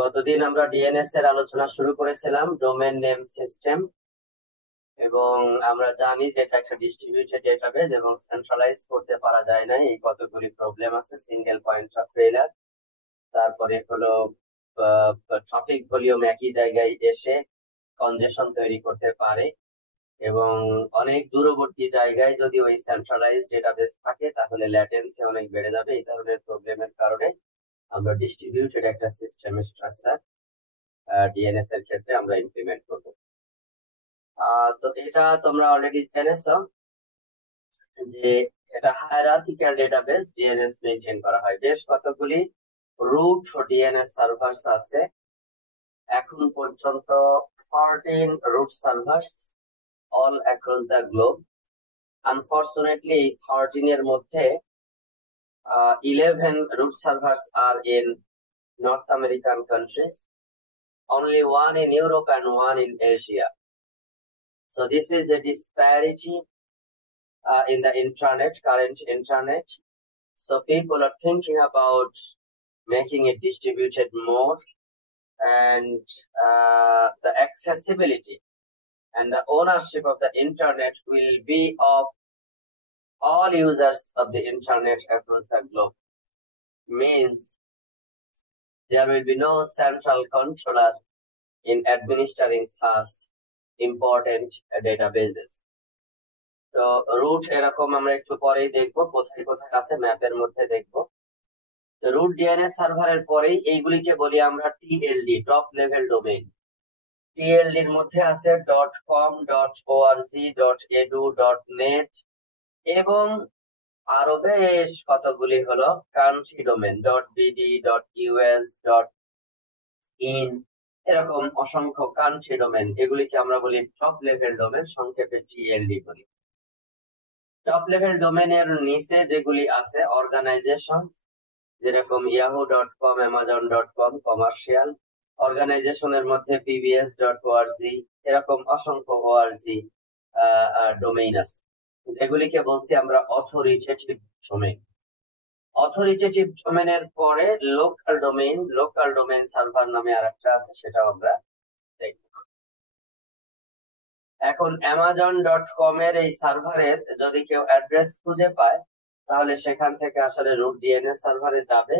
গতদিন আমরা ডিএনএস এর আলোচনা শুরু করেছিলাম, ডোমেন নেম সিস্টেম। এবং আমরা জানি যে এটা একটা ডিস্ট্রিবিউটেড ডেটাবেস এবং সেন্ট্রালাইজ করতে পারা যায় না, এই কতগুলি প্রবলেম আছে। সিঙ্গেল পয়েন্ট অফ ফেইলার, তারপরে হলো ট্রাফিক ভলিউম একই জায়গায় এসে কনজেশন তৈরি করতে পারে, এবং অনেক দূরবর্তী জায়গায় যদি ওই সেন্ট্রালাইজ ডেটাবেস থাকে তাহলে ল্যাটেন্সি অনেক বেড়ে যাবে। এই ধরনের প্রবলেমের কারণে আমরা ডিস্ট্রিবিউটেড একটা সিস্টেম স্ট্রাকচার ডিএনএস এর ক্ষেত্রে আমরা ইমপ্লিমেন্ট করব। তো এটা তোমরা অলরেডি জেনেছো যে এটা হায়ারার্কিক্যাল ডেটাবেস ডিএনএস মেইনটেইন করা হয়। বেশ কতগুলি রুট ডিএনএস সার্ভারস আছে, এখন পর্যন্ত 14 root servers all across the globe. Unfortunately 13 এর মধ্যে 11 root servers are in North American countries, only one in Europe and one in Asia. So this is a disparity in the internet, current internet. So people are thinking about making it distributed more, and the accessibility and the ownership of the internet will be of all users of the internet across the globe. Means there will be no central controller in administering such important databases. তো root এরকম আমরা একটু পরেই দেখবো কোথায় কোথায় আছে, ম্যাপের মধ্যে দেখবো। তো রুট ডিএনএস সার্ভারের পরেই এইগুলিকে বলি আমরা TLD, top level domain. TLD এর মধ্যে আছে .com, .org, .edu, .net এবং আরো বেশ কতগুলি হলো country domain, .bd, .us, .in, এরকম অসংখ্য কান্ট্রি ডোমেন। এগুলিকে আমরা বলি টপ লেভেল ডোমেন, সংক্ষেপে টিএলডি বলি। টপ লেভেল ডোমেনের নিচে যেগুলি আছে অর্গানাইজেশন, যেরকম yahoo.com, amazon.com, কমার্শিয়াল। অর্গানাইজেশনের মধ্যে pbs.org, এরকম অসংখ্য org ডোমেইন আছে, যেগুলিকে বলছি আমরা অথরিটেটিভ ডোমেইন। অথরিটেটিভ ডোমেইনের পরে local domain, local domain server নামে আরেকটা আছে, সেটাও আমরা দেখব। এখন amazon.com এর এই সার্ভারের যদি কেউ অ্যাড্রেস খুঁজে পায় তাহলে সেখান থেকে আসলে রুট ডিএনএস সার্ভারে যাবে,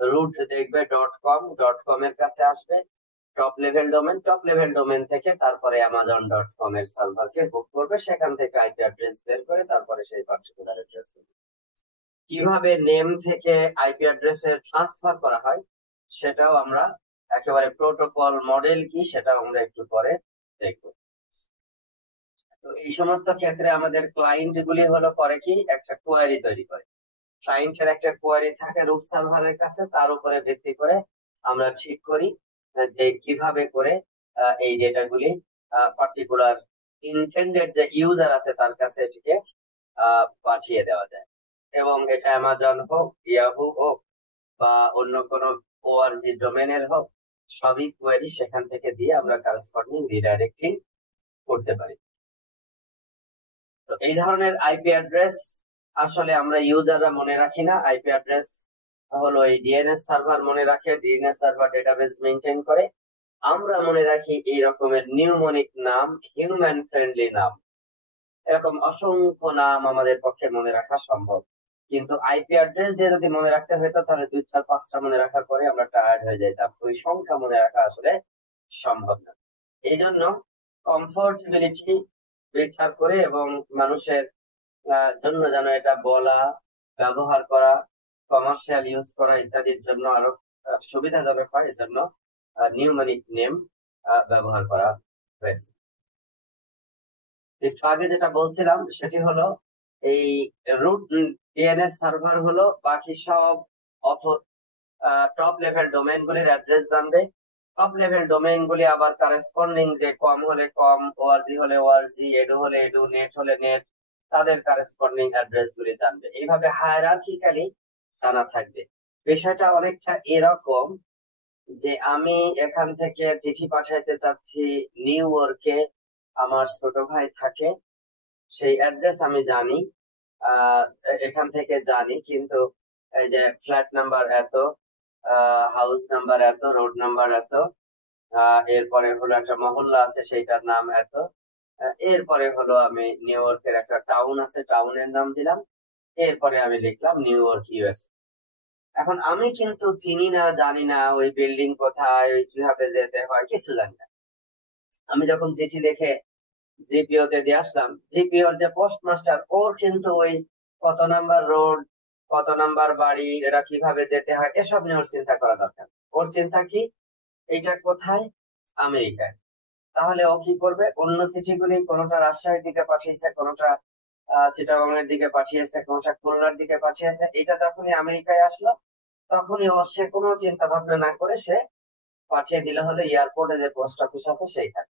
রুট দেখবে .com এর কাছে আসবে, top level domain, top level domain থেকে তারপরে amazon.com এর সার্ভারকে বুক করবে, সেখান থেকে আইপি অ্যাড্রেস বের করে তারপরে সেই পার্টিকুলার অ্যাড্রেস। কিভাবে নেম থেকে আইপি অ্যাড্রেসে ট্রান্সফার করা হয় সেটাও আমরা, একেবারে প্রোটোকল মডেল কি সেটাও আমরা একটু পরে দেখব। তো এই সমস্ত ক্ষেত্রে আমাদের ক্লায়েন্ট গুলি হলো করে কি একটা কোয়ারি তৈরি করে। ক্লায়েন্টের একটা কোয়ারি থাকে রুট সার্ভারের কাছে, তার উপরে ভিত্তি করে আমরা ঠিক করি যে কিভাবে করে এই ডেটাগুলি পার্টিকুলার ইন্টেন্ডেড যে ইউজার আছে তার কাছে এটিকে পাঠিয়ে দেওয়া যায়। এবং এটা অ্যামাজন হোক, ইয়াহু হোক বা অন্য কোনো ওআরজি ডোমেনের হোক, সবই কোয়ারি সেখান থেকে দিয়ে আমরা করেসপন্ডিং রিডাইরেক্টিং করতে পারি। তো এই ধরনের আইপি অ্যাড্রেস আসলে আমরা ইউজাররা মনে রাখি না। আইপি অ্যাড্রেস হলো এই ডিএনএস সার্ভার মনে রাখে, ডিএনএস সার্ভার ডেটাবেস মেইনটেইন করে। আমরা মনে রাখি এই রকমের নিউমনিক নাম, হিউম্যান ফ্রেন্ডলি নাম, এরকম অসংখ্য নাম আমাদের পক্ষে মনে রাখা সম্ভব। কিন্তু আইপি অ্যাড্রেস দিয়ে যদি মনে রাখতে হতো তাহলে 2, 4, 5টা মনে রাখার পরে আমরা টায়ার্ড হয়ে যেতাম। ওই সংখ্যা মনে রাখা আসলে সম্ভব না। এই জন্য কমফোর্টেবিলিটি বিচার করে এবং মানুষের জন্য যেন এটা বলা, ব্যবহার করা, কমার্শিয়াল ইউজ করা ইত্যাদির জন্য আরো সুবিধাজনক হয়, এজন্য নিউমেরিক নেম ব্যবহার করা হয়েছে। একটু আগে যেটা বলছিলাম সেটি হলো এই রুট ডিএনএস সার্ভার হলো বাকি সব টপ লেভেল ডোমেইন গুলির অ্যাড্রেস জানবে। টপ লেভেল ডোমেইন গুলি আবার কারেসপন্ডিং, যে কম হলে কম, ওআরজি হলে ওআরজি, এডু হলে এডু, নেট হলে নেট, তাদের কারেসপন্ডিং অ্যাড্রেস গুলি জানবে। এইভাবে হায়ারার্কিক্যালি জানা থাকবে। বিষয়টা অনেকটা এরকম যে আমি এখান থেকে চিঠি পাঠাইতে চাচ্ছি নিউ ইয়র্কে, আমার ছোট ভাই থাকে, সেই অ্যাড্রেস আমি জানি, এখান থেকে জানি, কিন্তু এই যে ফ্ল্যাট নাম্বার এত, হাউস নাম্বার এত, রোড নাম্বার এত, এরপরে হলো একটা মহল্লা আছে সেইটার নাম এত, এরপরে হলো আমি নিউ ইয়র্কের একটা টাউন আছে টাউনের নাম দিলাম, এরপরে আমি লিখলাম নিউ ইয়র্ক ইউএস। এখন আমি কিন্তু চিনি না জানি না ওই বিল্ডিং কোথায়, ওই কিভাবে যেতে হয় কিছু জানি না। আমি যখন চিঠি লিখে জিপিও তে দিয়ে আসলাম, জিপিওর যে পোস্টমাস্টার ওর কিন্তু ওই কত নাম্বার রোড, কত নাম্বার বাড়ি, এরা কিভাবে যেতে হয় এসব নিয়ে ওর চিন্তা করা দরকার। ওর চিন্তা কি, এইটা কোথায়, আমেরিকায়। তাহলে ও কি করবে, অন্য চিঠিগুলি কোনোটা রাজশাহীর দিকে পাঠিয়েছে, কোনোটা চিটাগংয়ের দিকে পাঠিয়েছে, কোনোটা খুলনার দিকে পাঠিয়েছে, এটা যখনই আমেরিকায় আসলো তখনই ও সে কোনো চিন্তা ভাবনা না করে সে পাঠিয়ে দিলে হলো এয়ারপোর্টে যে পোস্ট অফিস আছে সেইখানে।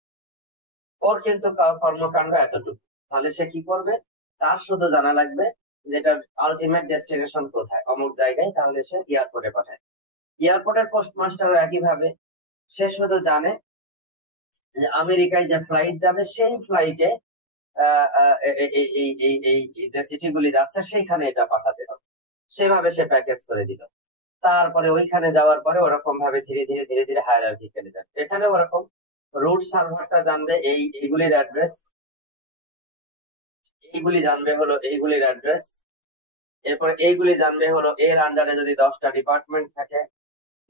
ওর কিন্তু কর্মকাণ্ড এতটুকু। তাহলে সে কি করবে, তার শুধু জানা লাগবে যেটা আলটিমেট ডেস্টিনেশন কোথায়, অমুক জায়গায়, তাহলে সে এয়ারপোর্টে পাঠায়। এয়ারপোর্টের পোস্টমাস্টার একইভাবে, সে শুধু জানে যে আমেরিকায় যে ফ্লাইট যাবে সেই ফ্লাইটে এই যে চিঠিগুলি যাচ্ছে সেইখানে এটা পাঠাতে হবে, সেভাবে সে প্যাকেজ করে দিল। তারপরে ওইখানে যাওয়ার পরে ওরকম ভাবে ধীরে ধীরে ধীরে ধীরে হায়ারার্কি চলে যাবে। এখানে ওরকম রুট সার্ভারটা জানবে এইগুলির অ্যাড্রেস, এইগুলি জানবে হলো এইগুলির অ্যাড্রেস, এরপরে এইগুলি জানবে হলো এর আন্ডারে যদি 10টা ডিপার্টমেন্ট থাকে,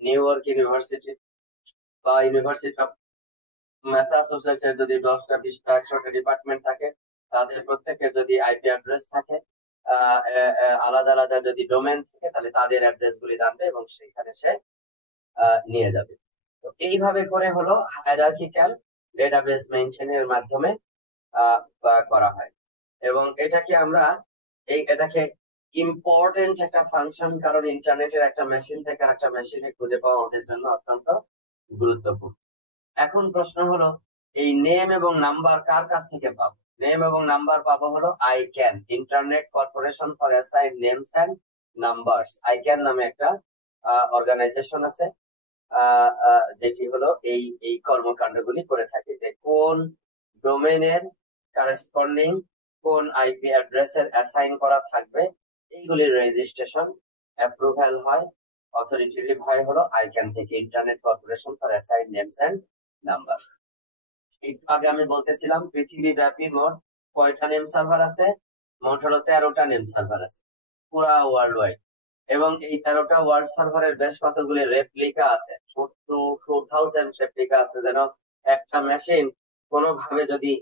নিউ ইয়র্ক ইউনিভার্সিটি বা ইউনিভার্সিটি অফ ম্যাসাচুসেটস এর যদি 10টা 20টা 100টা ডিপার্টমেন্ট থাকে, তাদের প্রত্যেকের যদি আইপি অ্যাড্রেস থাকে, আলাদা আলাদা যদি ডোমেন থাকে, তাহলে তাদের অ্যাড্রেস গুলি জানবে এবং সেখানে সে নিয়ে যাবে। তো এইভাবে করে হলো হায়ারার্কিক্যাল ডেটাবেস মেনটেনের মাধ্যমে করা হয়। এবং এটাকে আমরা এটাকে ইম্পর্টেন্ট একটা ফাংশন, কারণ ইন্টারনেটের একটা মেশিন থেকে একটা মেশিনে খুঁজে পাওয়া আমাদের জন্য অত্যন্ত গুরুত্বপূর্ণ। এখন প্রশ্ন হলো, এই নেম এবং নাম্বার কার কাছ থেকে পাবো? নেম এবং নাম্বার পাবো হলো ICANN, Internet Corporation for Assign Names and Numbers. ICANN নামে একটা অর্গানাইজেশন আছে, যেটি হলো এই কর্মকাণ্ডগুলি করে থাকে, যে কোন ডোমেনের কারেসপন্ডিং কোন আইপি অ্যাড্রেসের অ্যাসাইন করা থাকবে, এইগুলির রেজিস্ট্রেশন অ্যাপ্রুভাল হয়, অথরিটেটিভ হয় হলো আইক্যান থেকে, Internet Corporation for Assign Names and Numbers. একটু আগে আমি বলতেছিলাম পৃথিবী ব্যাপী মোট কয়টা নেম সার্ভার আছে, মোট হলো 13টা নেম সার্ভার আছে পুরা ওয়ার্ল্ড ওয়াইড। এবং এই 13টা ওয়ার্ল্ড সার্ভারের বেশ কতগুলি রেপ্লিকা আছে, 4000 রেপ্লিকা আছে, যেন একটা মেশিন কোনোভাবে যদি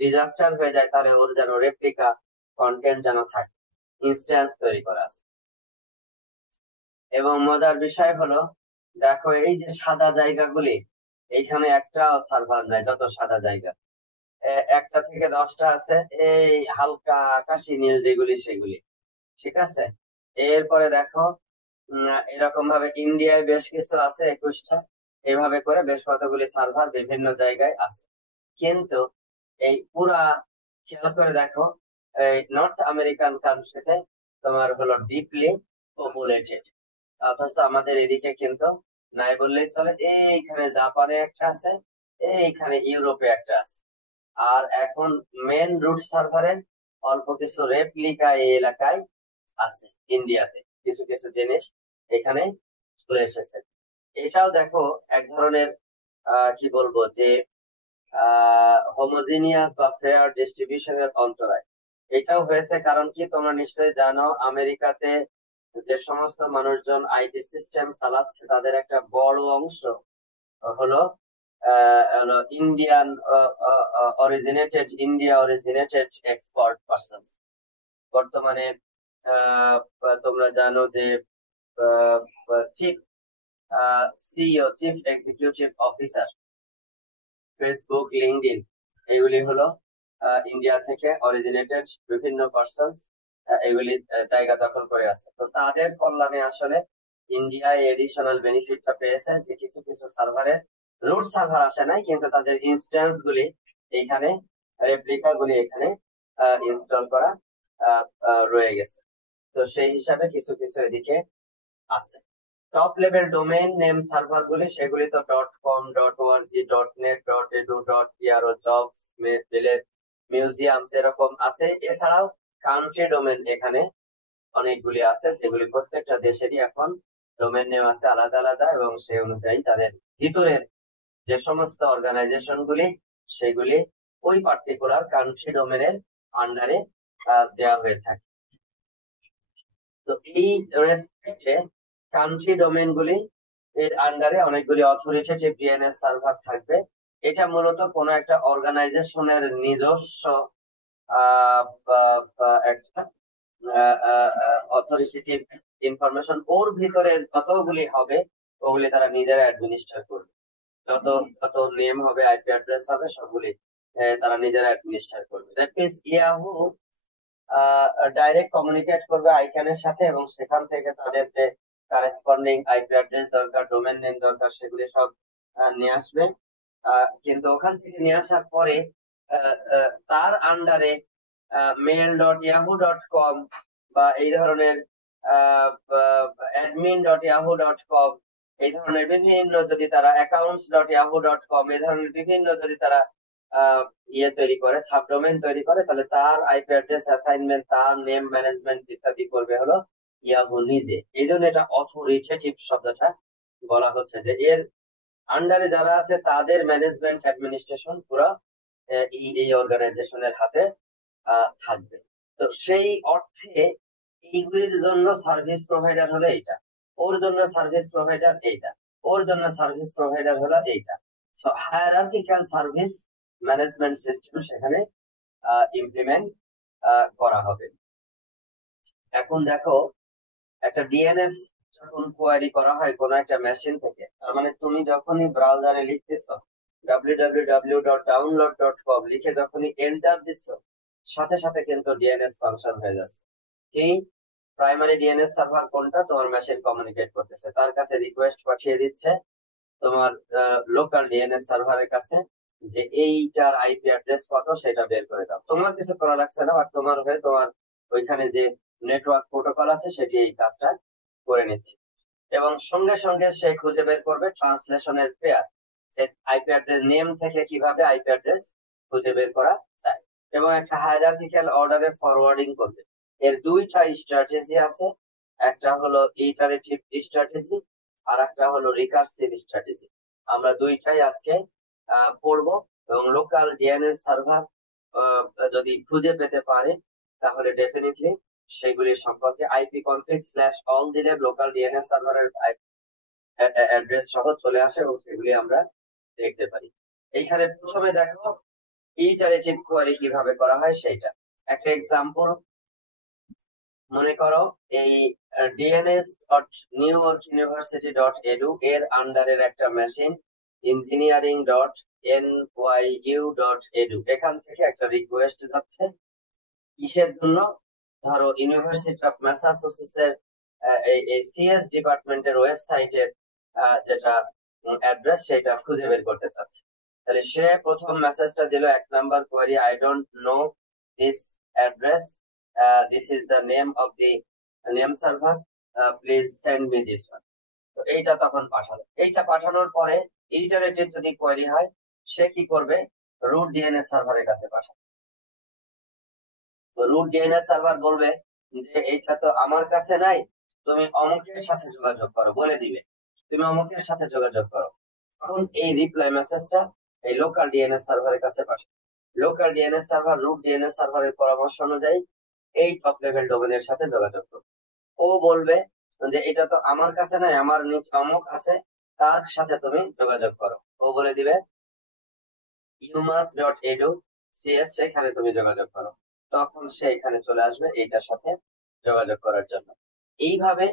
ডিজাস্টার হয়ে যায় তাহলে ওর যেন রেপ্লিকা কন্টেন্ট যেন থাকে, ইনস্ট্যান্স তৈরি করা আছে। এবং মজার বিষয় হলো, দেখো এই যে সাদা জায়গাগুলি, এইখানে একটা সার্ভার নাই, যত সাদা জায়গা, একটা থেকে 10টা আছে এই হালকা আকাশি নীল যেগুলি সেগুলি, ঠিক আছে। এরপরে দেখো এরকম ভাবে ইন্ডিয়ায় বেশ কিছু আছে 21টা, এইভাবে করে বেশ কতগুলি সার্ভার বিভিন্ন জায়গায় আছে। কিন্তু এই পুরা খেয়াল করে দেখো, এই নর্থ আমেরিকান কান্ট্রিতে তোমার হলো ডিপলি পপুলেটেড, অথচ আমাদের এদিকে কিন্তু নাই বললেই চলে। এইখানে জাপানে একটা আছে, এইখানে ইউরোপে একটা আছে। আর এখন মেন রুট সার্ভারের অল্প কিছু রেপ্লিকা এই এলাকায় আছে, ইন্ডিয়াতে কিছু কিছু জিনিস এখানে চলে এসেছে। এটাও দেখো এক ধরনের কি বলবো যে হোমোজিনিয়াস বা ফেয়ার ডিস্ট্রিবিউশনের অন্তরায়। এটাও হয়েছে কারণ কি, তোমরা নিশ্চয়ই জানো আমেরিকাতে যে সমস্ত মানুষজন আইটি সিস্টেম চালাচ্ছে তাদের একটা বড় অংশ হলো Indian India originated expert persons. বর্তমানে তোমরা জানো যে chief CEO, chief executive officer Facebook, LinkedIn, এগুলি হলো ইন্ডিয়া থেকে অরিজিনেটেড বিভিন্ন পার্সনস, এগুলি জায়গা দখল করে আছে। তো তাদের কল্যাণে আসলে ইন্ডিয়ায় এডিশনাল বেনিফিটটা পেয়েছে যে কিছু কিছু সার্ভারে রুট সার্ভার আসে নাই, কিন্তু তাদের ইনস্ট্যান্স গুলি এইখানে, রেপ্লিকা গুলি এখানে ইনস্টল করা রয়ে গেছে। তো সেই হিসাবে কিছু কিছু এদিকে আছে। Top level domain name server গুলি সেগুলি তো .com, .org, .net, .edu, .ero, jobs, museum এরকম আছে। এছাড়াও কান্ট্রি ডোমেন এখানে অনেকগুলি আছে, যেগুলি প্রত্যেকটা দেশেরই এখন ডোমেন নেম আছে আলাদা আলাদা, এবং সেই অনুযায়ী তাদের ভিতরের যে সমস্ত অর্গানাইজেশন গুলি সেগুলি ওই পার্টিকুলার কান্ট্রি ডোমেনের আন্ডারে দেওয়া হয়ে থাকে। তো এই রেসপেক্টে কান্ট্রি ডোমেন গুলি এর আন্ডারে অনেকগুলি অথরিটেটিভ ডিএনএস সার্ভার থাকবে। এটা মূলত কোনো একটা অর্গানাইজেশনের নিজস্ব একটা অথরিটেটিভ ইনফরমেশন, ওর ভিতরের যতগুলি হবে ওগুলি তারা নিজেরা অ্যাডমিনিস্ট্রেট করবে। যত যত নেম হবে, আইপি অ্যাড্রেস হবে, সবগুলি তারা নিজেরা অ্যাডমিনিস্ট্রেট করবে। That means Yahoo direct communicate করবে আইক্যানের সাথে, এবং সেখান থেকে তাদের যে কারেসপন্ডিং আইপি অ্যাড্রেস দরকার, ডোমেন নেম দরকার, সেগুলি সব নিয়ে আসবে। কিন্তু ওখান থেকে নিয়ে আসার পরে তার আন্ডারে mail.yahoo.com বা এই ধরনের admin.yahoo.com, এই ধরনের বিভিন্ন যদি তারা accounts.yahoo.com, এই ধরনের বিভিন্ন যদি তারা ইয়ে তৈরি করে, সাবডোমেন তৈরি করে, তাহলে তার আইপি অ্যাড্রেস অ্যাসাইনমেন্ট, তার নেম ম্যানেজমেন্ট ইত্যাদি করবে হলো ইয়াহু নিজে। এই জন্য এটা অথরিটেটিভ শব্দটা বলা হচ্ছে, যে এর আন্ডারে যারা আছে তাদের ম্যানেজমেন্ট অ্যাডমিনিস্ট্রেশন পুরো এই অর্গানাইজেশনের হাতে থাকবে। তো সেই অর্থে এইগুলির জন্য সার্ভিস প্রোভাইডার হলো এইটা, ওর জন্য সার্ভিস প্রোভাইডার এইটা, ওর জন্য সার্ভিস প্রোভাইডার হলো এইটা। So hierarchical service management system সেখানে ইমপ্লিমেন্ট করা হবে। এখন দেখো, একটা ডিএনএস যখন কোয়ারি করা হয় কোন একটা মেশিন থেকে, তার মানে তুমি যখনই ব্রাউজারে লিখতেছো www.download.com লিখে যখনই এন্টার দিচ্ছ, সাথে সাথে কিন্তু ডিএনএস ফাংশন হয়ে যাচ্ছে। কি প্রাইমারি ডিএনএস সার্ভার কোনটা, তোমার মেশিন কমিউনিকেট করতেছে, তার কাছে রিকোয়েস্ট পাঠিয়ে দিচ্ছে তোমার লোকাল ডিএনএস সার্ভারের কাছে, যে এইটার আইপি অ্যাড্রেস কত সেটা বের করে দাও। তোমার কিছু করা লাগছে না, আর তোমার হয়ে তোমার ওইখানে যে নেটওয়ার্ক প্রোটোকল আছে সেটি এই কাজটা করে নিচ্ছে, এবং সঙ্গে সঙ্গে সে খুঁজে বের করবে ট্রান্সলেশনের পেয়ার, যে আইপি অ্যাড্রেস নেম থেকে কিভাবে আইপি অ্যাড্রেস খুঁজে বের করা যায়, এবং একটা হায়ারার্কিক্যাল অর্ডারে ফরওয়ার্ডিং করবে। এর দুইটা স্ট্র্যাটেজি আছে, একটা হলো ইটারেটিভ স্ট্র্যাটেজি, আর একটা হলো রিকার্সিভ স্ট্র্যাটেজি। আমরা দুইটাই আজকে পড়বো, এবং লোকাল ডিএনএস সার্ভার যদি খুঁজে পেতে পারে তাহলে ডেফিনেটলি সেগুলি সম্পর্কে আইপি কনফিগ /all দিলে লোকাল ডিএনএস সার্ভারের অ্যাড্রেস সহ চলে আসে, এবং সেগুলি আমরা দেখতে পারি। এইখানে প্রথমে দেখো ইটারেটিভ কোয়ারি কিভাবে করা হয় সেইটা। একটা এক্সাম্পল মনে করো, এই dns.newyorkuniversity.edu এর আন্ডারের একটা মেশিন engineering.nyu.edu, এখান থেকে একটা রিকোয়েস্ট যাচ্ছে কিসের জন্য, ধরো ইউনিভার্সিটি অফ ম্যাসাচুসেটস এর এই সিএস ডিপার্টমেন্টের ওয়েবসাইটের যেটা অ্যাড্রেস সেটা খুঁজে বের করতে চাচ্ছে। তাহলে সে প্রথম মেসেজটা দিল, 1 number query, I don't know this address, this is the name of the name server, please send me this one. তো এইটা তখন পাঠালো। এইটা পাঠানোর পরে ইটারেটিভ যদি কোয়ারি হয়, সে কি করবে, রুট ডিএনএস সার্ভারের কাছে পাঠাবে। রুট ডিএনএস সার্ভার বলবে যে এইটা তো আমার কাছে নাই, তুমি অমুকের সাথে যোগাযোগ করো, বলে দিবে তুমি অমুকের সাথে যোগাযোগ করো। তখন এই রিপ্লাই মেসেজটা এই লোকাল ডিএনএস সার্ভারের কাছে পাঠাবে। Local DNS server root DNS সার্ভারের পরামর্শ অনুযায়ী এই টপ লেভেল ডোমেনের সাথে যোগাযোগ করবে। ও বলবে যে এটা তো আমার কাছে নাই, আমার নিচে অমুক আছে, তার সাথে তুমি যোগাযোগ করো। ও বলে দিবে umas.edu CS, সেখানে তুমি যোগাযোগ করো। তখন সে এখানে চলে আসবে এইটার সাথে যোগাযোগ করার জন্য। এইভাবে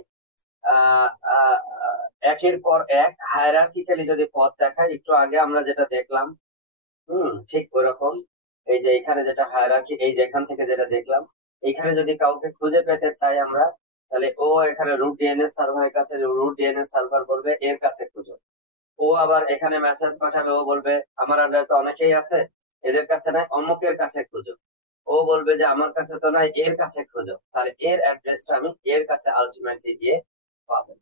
একের পর এক হায়ারার্কিক্যালি যদি পথ দেখায়, একটু আগে আমরা যেটা দেখলাম ঠিক ওইরকম, এই যে এখানে যেটা হায়ারার্কি, এই যে এখান থেকে যেটা দেখলাম, এখানে যদি কাউকে খুঁজে পেতে চাই আমরা, তাহলে ও এখানে রুট ডিএনএস সার্ভারের কাছে, রুট ডিএনএস সার্ভার বলবে এর কাছে খুঁজো। ও আবার এখানে মেসেজ পাঠাবে, ও বলবে আমার আন্ডারে তো অনেকেই আছে, এদের কাছে নাই, অমুকের কাছে খুঁজো। ও বলবে যে আমার কাছে তো নাই, এর কাছে খুঁজো। তাহলে এর অ্যাড্রেসটা আমি এর কাছে আলটিমেটলি দিয়ে পাবো।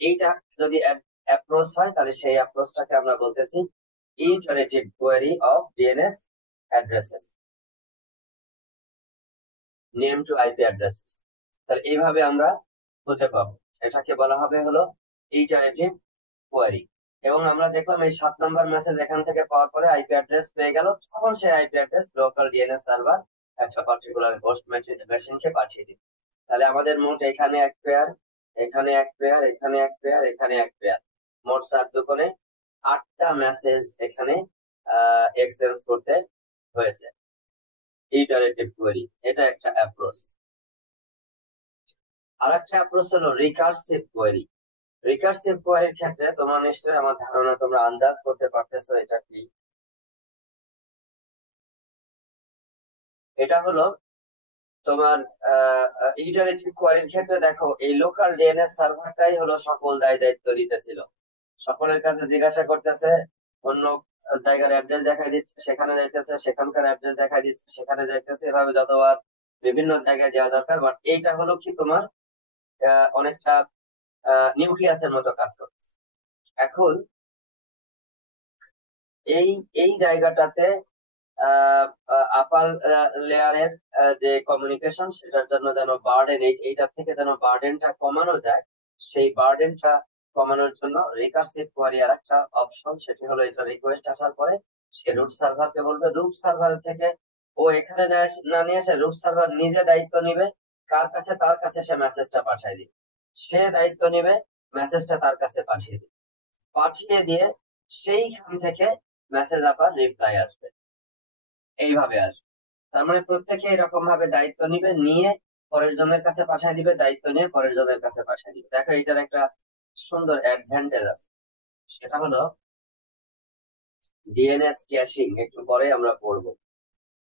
এইটা যদি অ্যাপ্রোচ হয়, তাহলে সেই অ্যাপ্রোচটাকে আমরা বলতেছি iterative query of DNS addresses, name to IP addresses. তাহলে এইভাবে আমরা খুঁজে পাবো। এটাকে বলা হবে হলো ইটারেটিভ কোয়ারি। এবং আমরা দেখলাম এই 7 নম্বর মেসেজ এখান থেকে পাওয়ার পরে আইপি অ্যাড্রেস পেয়ে গেল, তখন সেই IP address local DNS server একটা পার্টিকুলার হোস্ট মেশিনকে পাঠিয়ে দিবে। তাহলে আমাদের মোট এখানে এক পেয়ার, এখানে এক পেয়ার, এখানে এক পেয়ার, এখানে এক পেয়ার, মোট 4 দুগুণে 8টা মেসেজ এখানে এক্সচেঞ্জ করতে হয়েছে ইটারেটিভ কোয়েরি। এটা একটা অ্যাপ্রোচ। আর একটা অ্যাপ্রোচ হলো রিকার্সিভ কোয়েরি। রিকার্সিভ কোয়েরির ক্ষেত্রে তোমার নিশ্চয়ই আমার ধারণা তোমরা আন্দাজ করতে পারতেছো এটা কি। এটা হলো তোমার ইটারেটিভ কোয়েরির ক্ষেত্রে দেখো এই লোকাল ডিএনএস সার্ভারটাই হলো সকল দায়িত্ব দিতেছিল। সকলের কাছে জিজ্ঞাসা করতেছে, অন্য জায়গার অ্যাড্রেস দেখাই দিচ্ছে, সেখানে যাইতেছে, সেখানকার অ্যাড্রেস দেখাই দিচ্ছে, সেখানে যাইতেছে, এভাবে যতবার বিভিন্ন জায়গায় যাওয়া দরকার। বাট এইটা হলো কি তোমার অনেকটা নিউক্লিয়াসের মতো কাজ করতেছে। এখন এই এই জায়গাটাতে আপার লেয়ারের যে কমিউনিকেশন, সেটার জন্য যেন বার্ডেন, এইটার থেকে যেন বার্ডেনটা কমানো যায়, সেই বার্ডেনটা কমানোর জন্য রিকার্সিভ কোয়ারি আর একটা অপশন, সেটি হলো এটা রিকোয়েস্ট আসার পরে সে রুট সার্ভারকে বলবে, রুট সার্ভার থেকে ও এখানে না নিয়ে এসে রুট সার্ভার নিজে দায়িত্ব নিবে কার কাছে, তার কাছে সে মেসেজটা পাঠিয়ে দিবে। সে দায়িত্ব নিবে, মেসেজটা তার কাছে পাঠিয়ে দিবে, পাঠিয়ে দিয়ে সেইখান থেকে মেসেজ আবার রিপ্লাই আসবে, এইভাবে আসবে। তার মানে প্রত্যেকে এরকম ভাবে দায়িত্ব নিবে, নিয়ে পরের জনের কাছে পাঠিয়ে দিবে, দায়িত্ব নিয়ে পরের জনের কাছে পাঠিয়ে দিবে। দেখো এটার একটা সুন্দর অ্যাডভান্টেজ আছে, সেটা হলো ডিএনএস ক্যাশিং। একটু পরে আমরা পড়বো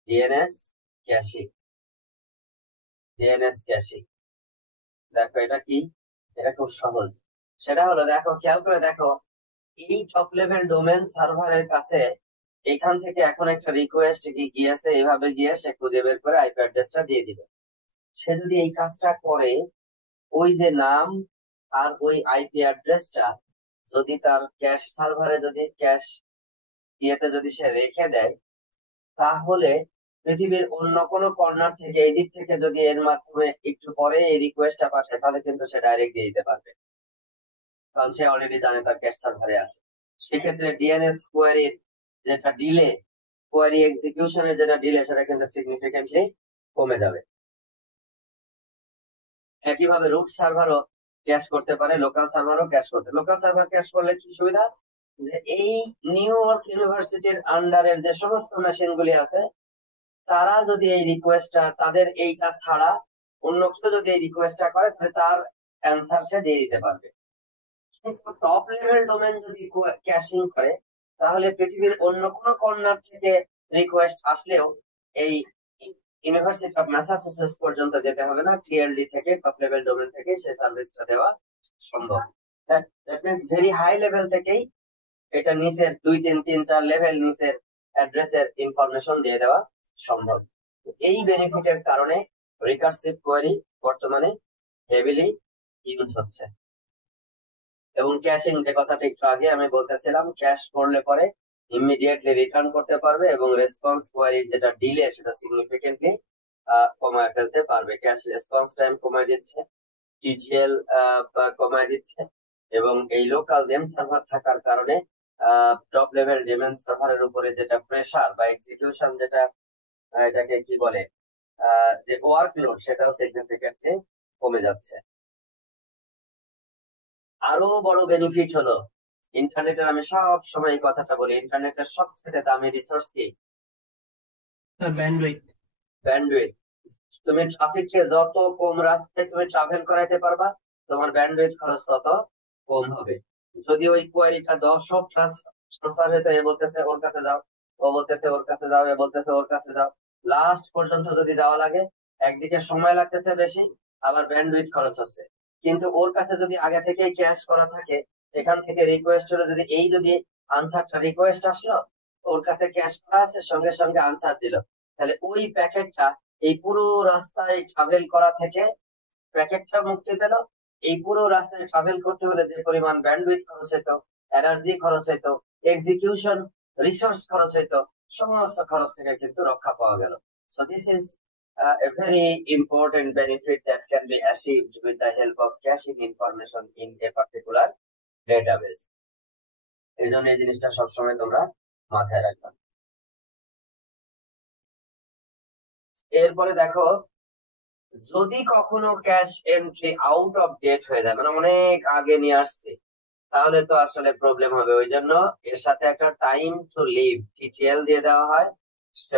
ডিএনএস ক্যাশিং। ডিএনএস ক্যাশিং দেখো এটা কি, এটা খুব সহজ। সেটা হলো দেখো, খেয়াল করে দেখো, এই টপ লেভেল ডোমেন সার্ভারের কাছে এখান থেকে এখন একটা রিকোয়েস্ট গিয়েছে, এভাবে গিয়ে সে খুঁজে বের করে আইপি অ্যাড্রেসটা দিয়ে দিবে। সে যদি এই কাজটা করে, ওই যে নাম আর ওই আইপি অ্যাড্রেসটা যদি তার ক্যাশ সার্ভারে, যদি ক্যাশ ইয়েতে যদি সে রেখে দেয়, তাহলে পৃথিবীর অন্য কোনো কর্নার থেকে, এই দিক থেকে যদি এর মাধ্যমে একটু পরে এই রিকোয়েস্টটা পাঠায়, তাহলে কিন্তু সে ডাইরেক্ট দিয়ে দিতে পারবে, কারণ সে অলরেডি জানে তার ক্যাশ সার্ভারে আছে। সেক্ষেত্রে ডিএনএস কোয়ারির যেটা ডিলে, কোয়ারি এক্সিকিউশনের যেটা ডিলে, সেটা কিন্তু সিগনিফিকেন্টলি কমে যাবে। একইভাবে রুট সার্ভারও ক্যাশ করতে পারে, লোকাল সার্ভারও ক্যাশ করতে। লোকাল সার্ভার ক্যাশ করলে কি সুবিধা, যে এই নিউ ইয়র্ক ইউনিভার্সিটির আন্ডারের যে সমস্ত মেশিন গুলি আছে, তারা যদি এই রিকোয়েস্টটা, তাদের এইটা ছাড়া অন্য কেউ যদি এই রিকোয়েস্টটা করে, তাহলে তার অ্যান্সার সে দিয়ে দিতে পারবে। কিন্তু টপ লেভেল ডোমেন যদি ক্যাশিং করে, তাহলে পৃথিবীর অন্য কোনো কর্নার থেকে রিকোয়েস্ট আসলেও এই ইউনিভার্সিটি অফ ম্যাসাচুসেটস পর্যন্ত যেতে হবে না, টিএলডি থেকে, টপ লেভেল ডোমেন থেকে সে সার্ভিসটা দেওয়া সম্ভব। That means very high level থেকেই এটা নিচের 2, 3, 3, 4 লেভেল নিচের অ্যাড্রেসের ইনফরমেশন দিয়ে দেওয়া সম্ভব। এই বেনিফিটের কারণে রিকার্সিভ কোয়েরি বর্তমানে হেভিলি ইউজ হচ্ছে। এবং ক্যাশিং, যে কথাটা একটু আগে আমি বলতেছিলাম, ক্যাশ করলে পরে ইমিডিয়েটলি রিটার্ন করতে পারবে, এবং রেসপন্স কোয়ারির যেটা ডিলে, সেটা সিগনিফিকেন্টলি কমায় ফেলতে পারবে। ক্যাশ রেসপন্স টাইম কমায় দিচ্ছে, টিজিএল কমায় দিচ্ছে, এবং এই লোকাল নেম সার্ভার থাকার কারণে টপ লেভেল ডোমেন সার্ভারের উপরে যেটা প্রেসার বা এক্সিকিউশন, যেটা এটাকে কি বলে, যে ওয়ার্কলোড, সেটাও সিগনিফিকেন্টলি কমে যাচ্ছে। আরো বড় বেনিফিট হলো ইন্টারনেটের, আমি সব সময় এই কথাটা বলি, ইন্টারনেটের সবচেয়ে দামি রিসোর্স কি? ব্যান্ডউইথ। ব্যান্ডউইথ। তুমি ট্রাফিককে যত কম রাস্তায় তুমি ট্রাভেল করাইতে পারবা, তোমার ব্যান্ডউইথ খরচ তত কম হবে। যদি ওই কোয়ারিটা 10 ট্রান্সফার হইতে, এ বলতেছে ওর কাছে যাও, ও বলতেছে ওর কাছে যাও, এ বলতেছে ওর কাছে যাও, লাস্ট পর্যন্ত যদি যাওয়া লাগে, একদিকে সময় লাগতেছে বেশি, আবার ব্যান্ডউইথ খরচ হচ্ছে। কিন্তু ওর কাছে যদি আগে থেকে ক্যাশ করা থাকে, এখান থেকে রিকোয়েস্ট হলো, যদি এই যদি আনসারটা রিকোয়েস্ট আসলো, ওর কাছে ক্যাশ করা আছে, সঙ্গে সঙ্গে আনসার দিল, তাহলে ওই প্যাকেটটা এই পুরো রাস্তায় ট্রাভেল করা থেকে প্যাকেটটা মুক্তি পেল। এই পুরো রাস্তায় ট্রাভেল করতে হলে যে পরিমাণ ব্যান্ডউইথ খরচ হইতো, এনার্জি খরচ হইতো, এক্সিকিউশন রিসোর্স খরচ হইতো, সমস্ত খরচ থেকে কিন্তু রক্ষা পাওয়া গেল। So this is a very important benefit that can be achieved with the help of caching information in a particular database. এই জন্য এই জিনিসটা সবসময় তোমরা মাথায় রাখবা। এরপরে দেখো, যদি কখনো cache entry out of date হয়ে যায়, মানে অনেক আগে নিয়ে আসছে, তাহলে তো আসলে প্রবলেম হবে। ওই জন্য এর সাথে একটা টাইম টু লিভ টিটিএল দিয়ে দেওয়া হয়,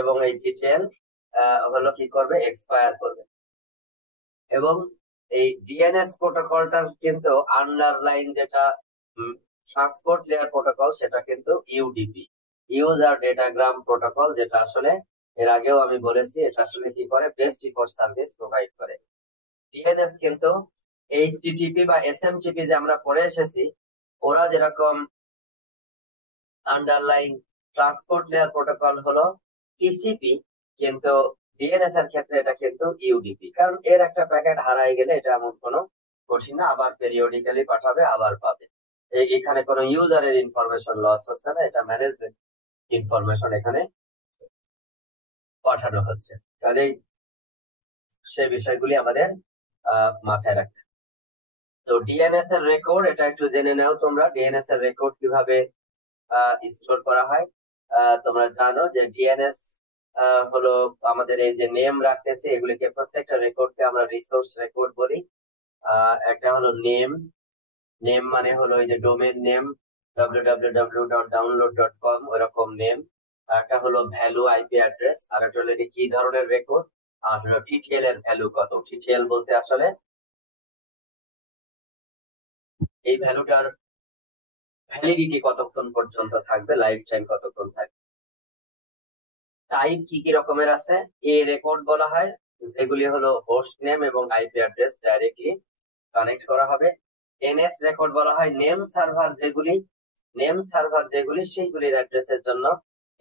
এবং এই টিটিএল হলো কি করবে, এক্সপায়ার করবে। এবং এই ডিএনএস প্রোটোকলটার কিন্তু আন্ডারলাইন যেটা ট্রান্সপোর্ট লেয়ার প্রোটোকল, সেটা কিন্তু ইউডিপি, ইউজার ডেটাগ্রাম প্রোটোকল, যেটা আসলে এর আগেও আমি বলেছি, এটা আসলে কি করে, বেস্ট ডিফল্ট সার্ভিস প্রোভাইড করে। ডিএনএস কিন্তু এইচটিটিপি বা এসএমটিপি যে আমরা পড়ে এসেছি, ওরা যেরকম আন্ডারলাইন ট্রান্সপোর্ট লেয়ার প্রোটোকল হলো টিসিপি, কিন্তু ডিএনএস এর ক্ষেত্রে এটা কিন্তু ইউডিপি। কারণ এর একটা প্যাকেট হারাই গেলে এটা এমন কোনো কঠিন না, আবার পেরিওডিক্যালি পাঠাবে, আবার পাবে। এখানে কোনো ইউজারের ইনফরমেশন লস হচ্ছে না, এটা ম্যানেজমেন্ট ইনফরমেশন এখানে পাঠানো হচ্ছে। কাজেই সেই বিষয়গুলি আমাদের মাথায় রাখতে। তো ডিএনএস এর রেকর্ড, এটা একটু জেনে নাও তোমরা, ডিএনএস এর রেকর্ড কিভাবে স্টোর করা হয়। তোমরা জানো যে ডিএনএস হলো আমাদের এই যে নেম রাখতেছে, এগুলিকে প্রত্যেকটা রেকর্ডকে আমরা রিসোর্স রেকর্ড বলি। একটা হলো নেম, নেম মানে হলো এই যে ডোমেন নেম www.download.com, ওরকম নেম। একটা হলো ভ্যালু আইপি অ্যাড্রেস, আর একটা হলো কি ধরনের রেকর্ড, আর হলো টিটিএল এর ভ্যালু কত। টিটিএল বলতে আসলে এই ভ্যালুটার ভ্যালিডিটি কতক্ষণ পর্যন্ত থাকবে, লাইফ টাইম কতক্ষণ থাকবে। টাইপ কি কি রকমের আছে, এ রেকর্ড বলা হয় যেগুলি হলো হোস্ট নেম এবং আইপি অ্যাড্রেস ডাইরেক্টলি কানেক্ট করা হবে। এনএস রেকর্ড বলা হয় নেম সার্ভার যেগুলি, নেম সার্ভার যেগুলি সেইগুলির অ্যাড্রেসের জন্য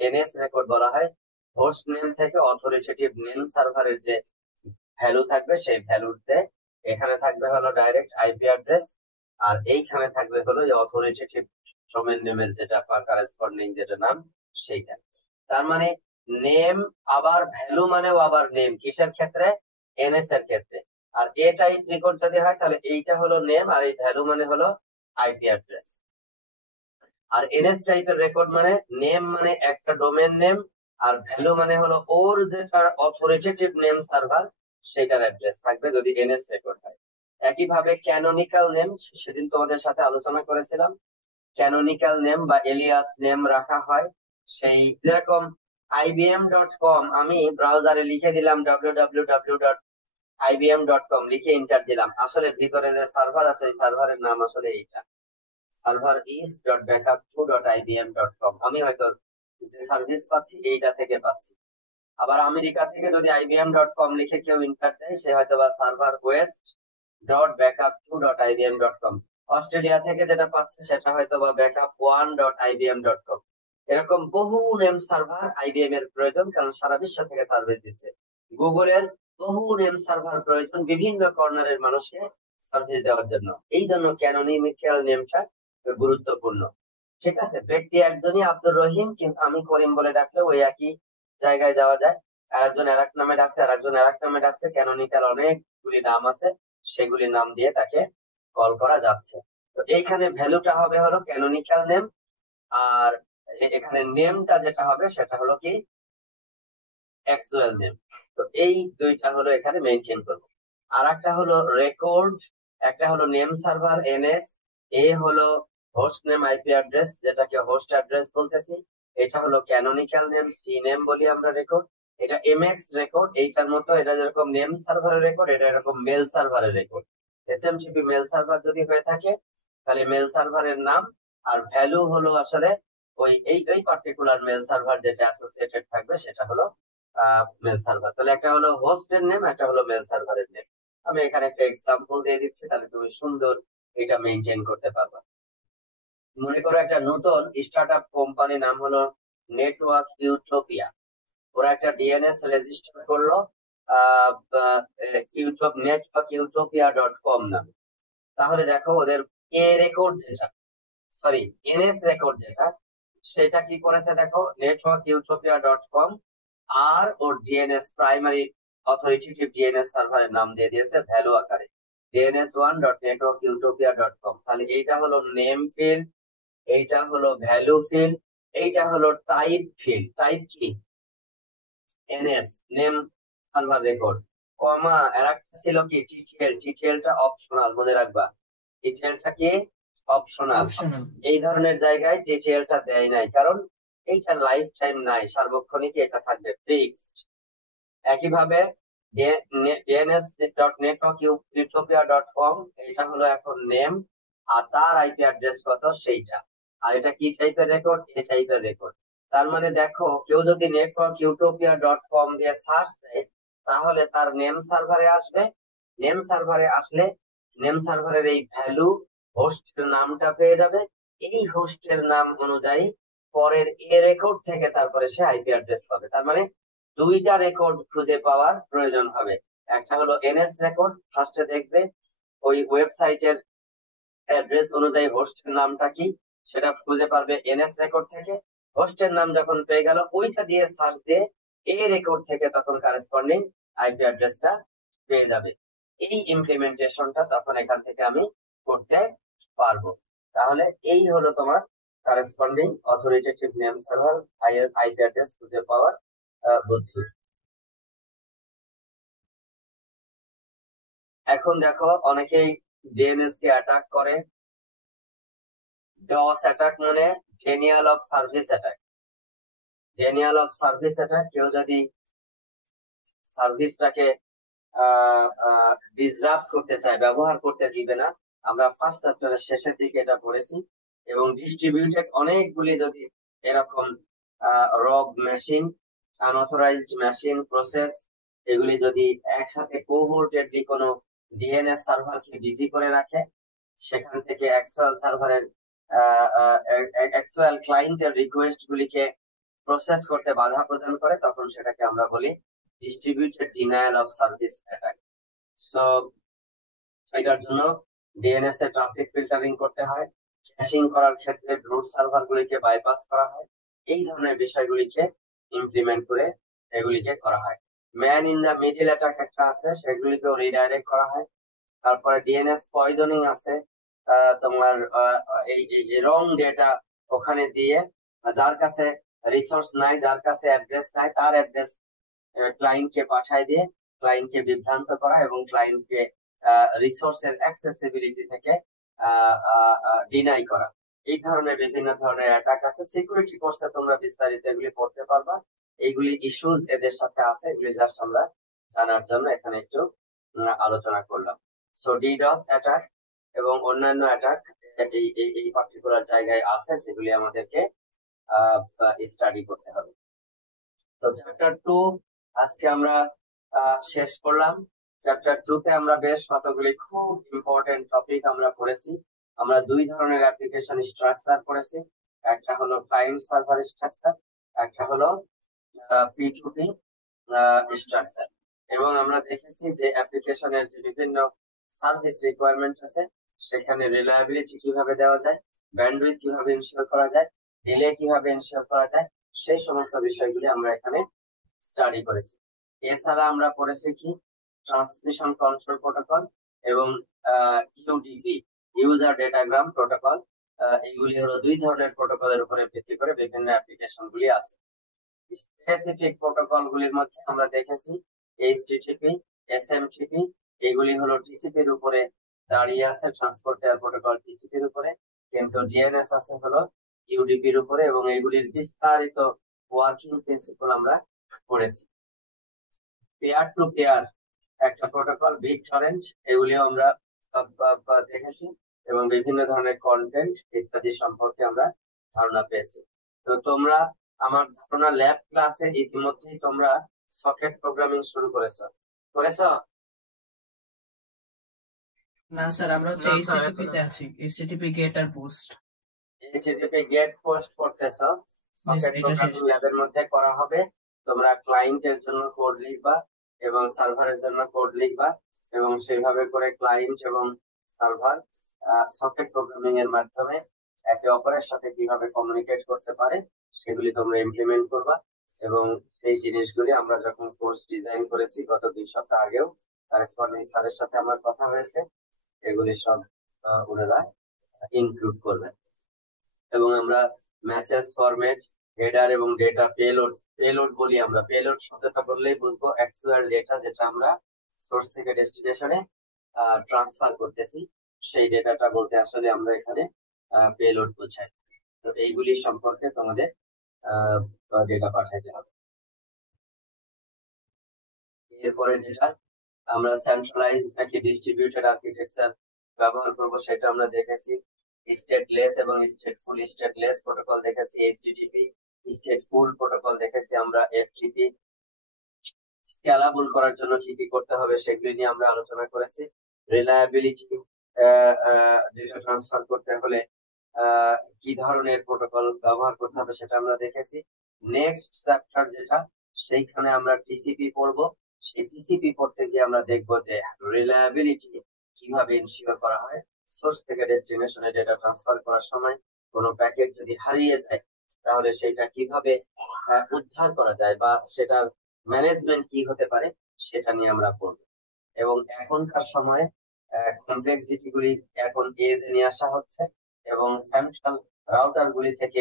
এনএস রেকর্ড বলা হয়। হোস্ট নেম থেকে অথরিটেটিভ নেম সার্ভারের যে ভ্যালু থাকবে, সেই ভ্যালুতে এখানে থাকবে হলো ডাইরেক্ট আইপি অ্যাড্রেস, আর এইখানে থাকবে হলো এই অথরিটেটিভ ডোমেন নেমের যেটা করেসপন্ডিং যেটা নাম, সেইটা। তার মানে নেম আবার ভ্যালু মানেও আবার নেম, কিসের ক্ষেত্রে, এনএস এর ক্ষেত্রে। আর এ টাইপ রেকর্ড যদি হয়, তাহলে এইটা হলো নেম, আর এই ভ্যালু মানে হলো আইপি অ্যাড্রেস। আর এনএস টাইপের রেকর্ড মানে নেম মানে একটা ডোমেন নেম, আর ভ্যালু মানে হলো ওর যেটা অথরিটেটিভ নেম সার্ভার, সেটার অ্যাড্রেস থাকবে যদি এনএস রেকর্ড হয়। একইভাবে ক্যানোনিক্যাল নেম, সেদিন তোমাদের সাথে আলোচনা করেছিলাম, ক্যানোনিক্যাল নেম বা এলিয়াস নেম রাখা হয়। সেই যেরকম ibm.com, আমি ব্রাউজারে লিখে দিলাম www.ibm.com, লিখে এন্টার দিলাম, আসলে ভিতরে যে সার্ভার আছে এই সার্ভারের নাম আসলে এইটা, সার্ভার is.backup2.ibm.com। আমি হয়তো যে সার্ভিস পাচ্ছি এইটা থেকে পাচ্ছি। আবার আমেরিকা থেকে যদি ibm.com লিখে কেউ এন্টার দেয়, সে হয়তো বা সার্ভার west.backup2.ibm.com। অস্ট্রেলিয়া থেকে যেটা পাচ্ছে সেটা হয়তো বা backup1.ibm.com। এরকম বহু নেম সার্ভার আইবিএম এর প্রয়োজন, কারণ সারা বিশ্ব থেকে সার্ভিস দিচ্ছে। গুগলের বহু নেম সার্ভার প্রয়োজন বিভিন্ন কর্নারের মানুষকে সার্ভিস দেওয়ার জন্য। এই জন্য ক্যানোনিক্যাল নেমটা গুরুত্বপূর্ণ। ঠিক আছে, ব্যক্তি একজনই আব্দুর রহিম, কিন্তু আমি করিম বলে ডাকলে ওই একই জায়গায় যাওয়া যায়। আরেকজন আরেক নামে ডাকছে, আরেকজন আরেক নামে ডাকছে, ক্যানোনিক্যাল অনেকগুলি নাম আছে, সেগুলি নাম দিয়ে তাকে কল করা যাচ্ছে। তো এইখানে ভ্যালুটা হবে হলো ক্যানোনিক্যাল নেম, আর এখানে নেমটা যেটা হবে সেটা হলো কি অ্যাকচুয়াল নেম। তো এই দুইটা হলো এখানে মেনটেন করবো। আর একটা হলো রেকর্ড, একটা হলো নেম সার্ভার এনএস, এ হলো হোস্ট নেম আইপি অ্যাড্রেস, যেটাকে হোস্ট অ্যাড্রেস বলতেছি। এটা হলো ক্যানোনিক্যাল নেম, সি নেম বলি আমরা রেকর্ড। এটা এমএক্স রেকর্ড, এইটার মতো, এটা যেরকম নেম সার্ভারের রেকর্ড, এটা এরকম মেল সার্ভারের রেকর্ড। এসএমটিপি মেল সার্ভার যদি হয়ে থাকে, তাহলে মেল সার্ভারের নাম, আর ভ্যালু হলো আসলে ওই এই পার্টিকুলার মেল সার্ভার যেটা অ্যাসোসিয়েটেড থাকবে, সেটা হলো মেল সার্ভার। তাহলে একটা হলো হোস্টের নেম, একটা হলো মেল সার্ভারের নেম। আমি এখানে একটা এক্সাম্পল দিয়ে দিচ্ছি, তাহলে তুমি সুন্দর এটা মেনটেন করতে পারবা। মনে করো একটা নতুন স্টার্টআপ কোম্পানি, নাম হলো নেটওয়ার্ক ইউটোপিয়া। ওরা একটা ডিএনএস রেজিস্টার করলো নেটওয়ার্ক ইউটোপিয়া.com নামে। তাহলে দেখো ওদের এ রেকর্ড যেটা, সরি এনএস রেকর্ড যেটা, সেটা কি করেছে দেখো, নেটওয়ার্ক ইউটোপিয়া.com আর ওর ডিএনএস প্রাইমারি অথরিটেটিভ ডিএনএস সার্ভারের নাম দিয়ে দিয়েছে ভ্যালু আকারে dns1.networkutopia.com। তাহলে এইটা হলো নেম ফিল্ড, এইটা হলো ভ্যালু ফিল্ড, এইটা হলো টাইপ ফিল্ড। টাইপ কি? এনএস, নেম সার্ভার রেকর্ড, কমা আর একটা ছিল কি টিটিএল। টিটিএলটা অপশনাল, মনে রাখবা। টিটিএলটা কি? অপশনাল। অপশনাল। এই ধরনের জায়গায় টিটিএলটা দেয় নাই, কারণ এইটা লাইফ টাইম নাই, সার্বক্ষণিক এটা থাকবে ফিক্সড। একইভাবে dns.networkutopia.com, এটা হলো এখন নেম, আর তার আইপি অ্যাড্রেস কত সেইটা। আর এটা কি টাইপের রেকর্ড? এই টাইপের রেকর্ড। তার মানে দেখো, কেউ যদি networkutopia.com দিয়ে সার্চ দেয়, তাহলে তার নেম সার্ভারে আসবে। নেম সার্ভারে আসলে নেম সার্ভারের এই ভ্যালু হোস্টের নামটা পেয়ে যাবে। এই হোস্টের নাম অনুযায়ী পরের এ রেকর্ড থেকে তারপরে সে আইপি অ্যাড্রেস পাবে। তার মানে দুইটা রেকর্ড খুঁজে পাওয়ার প্রয়োজন হবে। একটা হলো এনএস রেকর্ড, ফার্স্টে দেখবে ওই ওয়েবসাইটের অ্যাড্রেস অনুযায়ী হোস্টের নামটা কি, সেটা খুঁজে পারবে এনএস রেকর্ড থেকে। হোস্টের নাম যখন পেয়ে গেল, ওইটা দিয়ে সার্চ দিয়ে এই রেকর্ড থেকে তখন কারেসপন্ডিং আইপি অ্যাড্রেসটা পেয়ে যাবে। এই ইমপ্লিমেন্টেশনটা তখন এখান থেকে আমি করতে পারবো। তাহলে এই হলো তোমার corresponding authoritative name server IP address খুঁজে পাওয়ার বুদ্ধি। এখন দেখো, অনেকেই ডিএনএস কে অ্যাটাক করে। ডস অ্যাটাক মানে Daniel of service attack. Daniel of service attack, কেউ যদি সার্ভিসটাকে ডিসরাপ্ট করতে চায়, ব্যবহার করতে দিবে না। আমরা ফার্স্ট চ্যাপ্টারের শেষের দিকে এটা পড়েছি। এবং ডিস্ট্রিবিউটেড অনেকগুলি যদি এরকম রগ মেশিন, আনঅথরাইজড মেশিন, প্রসেস, এগুলি যদি একসাথে কোহোর্টেডলি কোনো ডিএনএস সার্ভারকে বিজি করে রাখে, সেখান থেকে অ্যাকচুয়াল সার্ভারের অ্যাকচুয়াল ক্লায়েন্টের রিকোয়েস্ট গুলিকে প্রসেস করতে বাধা প্রদান করে, তখন সেটাকে আমরা বলি distributed denial of service attack. So এটার জন্য ডিএনএস এ ট্রাফিক ফিল্টারিং করতে হয়, ক্যাশিং করার ক্ষেত্রে রুট সার্ভার গুলিকে বাইপাস করা হয়। এই ধরনের বিষয়গুলিকে ইমপ্লিমেন্ট করে এগুলিকে করা হয়। Man in the middle attack একটা আছে, সেগুলিকেও রিডাইরেক্ট করা হয়। তারপরে ডিএনএস পয়জনিং আছে, তোমার এই রং ডেটা ওখানে দিয়ে যার কাছে রিসোর্স নাই, যার কাছে অ্যাড্রেস নাই, তার অ্যাড্রেস ক্লায়েন্টকে পাঠায় দিয়ে ক্লায়েন্টকে বিভ্রান্ত করা এবং ক্লায়েন্টকে রিসোর্সের অ্যাক্সেসিবিলিটি থেকে ডিনাই করা। এই ধরনের বিভিন্ন ধরনের অ্যাটাক আছে। সিকিউরিটি কোর্সে তোমরা বিস্তারিত এগুলি পড়তে পারবা। এইগুলি ইস্যুস এদের সাথে আছে, এগুলি জাস্ট আমরা জানার জন্য এখানে একটু আলোচনা করলাম। সো ডিডস অ্যাটাক এবং অন্যান্য অ্যাটাক এই পার্টিকুলার জায়গায় আছে, যেগুলি আমাদেরকে স্টাডি করতে হবে। তো চ্যাপ্টার 2 আজকে আমরা শেষ করলাম। চ্যাপ্টার 2 তে আমরা বেশ কতগুলি খুব ইম্পর্টেন্ট টপিক আমরা পড়েছি। আমরা দুই ধরনের অ্যাপ্লিকেশন স্ট্রাকচার পড়েছি, একটা হলো ক্লায়েন্ট সার্ভার স্ট্রাকচার, একটা হলো P2P স্ট্রাকচার। এবং আমরা দেখেছি যে অ্যাপ্লিকেশনের যে বিভিন্ন সার্ভিস রিকোয়ারমেন্ট আছে, সেখানে রিলায়েবিলিটি কিভাবে দেওয়া যায়, ব্যান্ডউইথ কিভাবে ইনশিওর করা যায়, ডিলে কিভাবে ইনশিওর করা যায়, সেই সমস্ত বিষয়গুলি আমরা এখানে স্টাডি করেছি। এছাড়া আমরা পড়েছি কি ট্রান্সমিশন কন্ট্রোল প্রোটোকল এবং ইউডিপি, ইউজার ডেটাগ্রাম প্রোটোকল। এগুলি হলো দুই ধরনের প্রোটোকলের উপরে ভিত্তি করে বিভিন্ন অ্যাপ্লিকেশন গুলি আছে। স্পেসিফিক প্রোটোকল গুলির মধ্যে আমরা দেখেছি এইচটিটিপি, এসএমটিপি, এগুলি হলো টিসিপির উপরে দাঁড়িয়ে আছে, ট্রান্সপোর্ট লেয়ার প্রোটোকল টিসিপির উপরে, কিন্তু ডিএনএস আছে হলো ইউডিপির উপরে, এবং এগুলির বিস্তারিত ওয়ার্কিং প্রিন্সিপল আমরা পড়েছি। পেয়ার টু পেয়ার একটা প্রোটোকল, বিটটরেন্ট, এগুলিও আমরা দেখেছি এবং বিভিন্ন ধরনের কন্টেন্ট ইত্যাদি সম্পর্কে আমরা ধারণা পেয়েছি। তো তোমরা, আমার ধারণা ল্যাব ক্লাসে ইতিমধ্যেই তোমরা সকেট প্রোগ্রামিং শুরু করেছো। না স্যার, আমরা হচ্ছে এইচটিটিপি তে আছি, এইচটিটিপি গেট আর পোস্ট। এইচটিটিপি গেট পোস্ট করতেছো, সকেট প্রোগ্রামিং ল্যাবের মধ্যে করা হবে। তোমরা ক্লায়েন্টের জন্য কোড লিখবা এবং সার্ভারের জন্য কোড লিখবা, এবং সেইভাবে করে ক্লায়েন্ট এবং সার্ভার সকেট প্রোগ্রামিং এর মাধ্যমে একে অপরের সাথে কিভাবে কমিউনিকেট করতে পারে সেগুলি তোমরা ইমপ্লিমেন্ট করবা। এবং এই জিনিসগুলি আমরা যখন কোর্স ডিজাইন করেছি গত 2 সপ্তাহ আগেও করেসপন্ডিং স্যারের সাথে আমার কথা হয়েছে, এগুলি সব ওনারা ইনক্লুড করবেন। এবং আমরা মেসেজ ফরম্যাট, হেডার এবং ডেটা পেলোড, পেলোড বলি আমরা, পেলোড শব্দটা বললেই বুঝবো অ্যাকচুয়াল ডেটা যেটা আমরা সোর্স থেকে ডেস্টিনেশনে ট্রান্সফার করতেছি, সেই ডেটাটা বলতে আসলে আমরা এখানে পেলোড বোঝাই। তো এইগুলি সম্পর্কে তোমাদের ডেটা পাঠাইতে হবে। এরপরে যেটা আমরা সেন্ট্রালাইজ নাকি ডিস্ট্রিবিউটেড আর্কিটেকচার ব্যবহার করব সেটা আমরা দেখেছি। স্টেটলেস এবং স্টেটফুল, স্টেটলেস প্রোটোকল দেখেছি এইচটিটিপি, স্টেটফুল প্রোটোকল দেখেছি আমরা এফটিপি। স্কেলাবল করার জন্য কি কি করতে হবে সেগুলি নিয়ে আমরা আলোচনা করেছি। রিলায়েবিলিটি, ডেটা ট্রান্সফার করতে হলে কি ধরনের প্রোটোকল ব্যবহার করতে হবে সেটা আমরা দেখেছি। নেক্সট চ্যাপ্টার যেটা, সেইখানে আমরা টিসিপি পড়বো। সেই টিসিপি পড়তে গিয়ে আমরা দেখবো যে রিলায়েবিলিটি কিভাবে ইনশিওর করা হয়। সোর্স থেকে ডেস্টিনেশনে ডেটা ট্রান্সফার করার সময় কোনো প্যাকেট যদি হারিয়ে যায় তাহলে সেটা কিভাবে উদ্ধার করা যায় বা সেটার ম্যানেজমেন্ট কি হতে পারে সেটা নিয়ে আমরা পড়বো। এবং এখনকার সময়ে কমপ্লেক্সিটি গুলি এখন এজে নিয়ে আসা হচ্ছে এবং সেন্ট্রাল রাউটার গুলি থেকে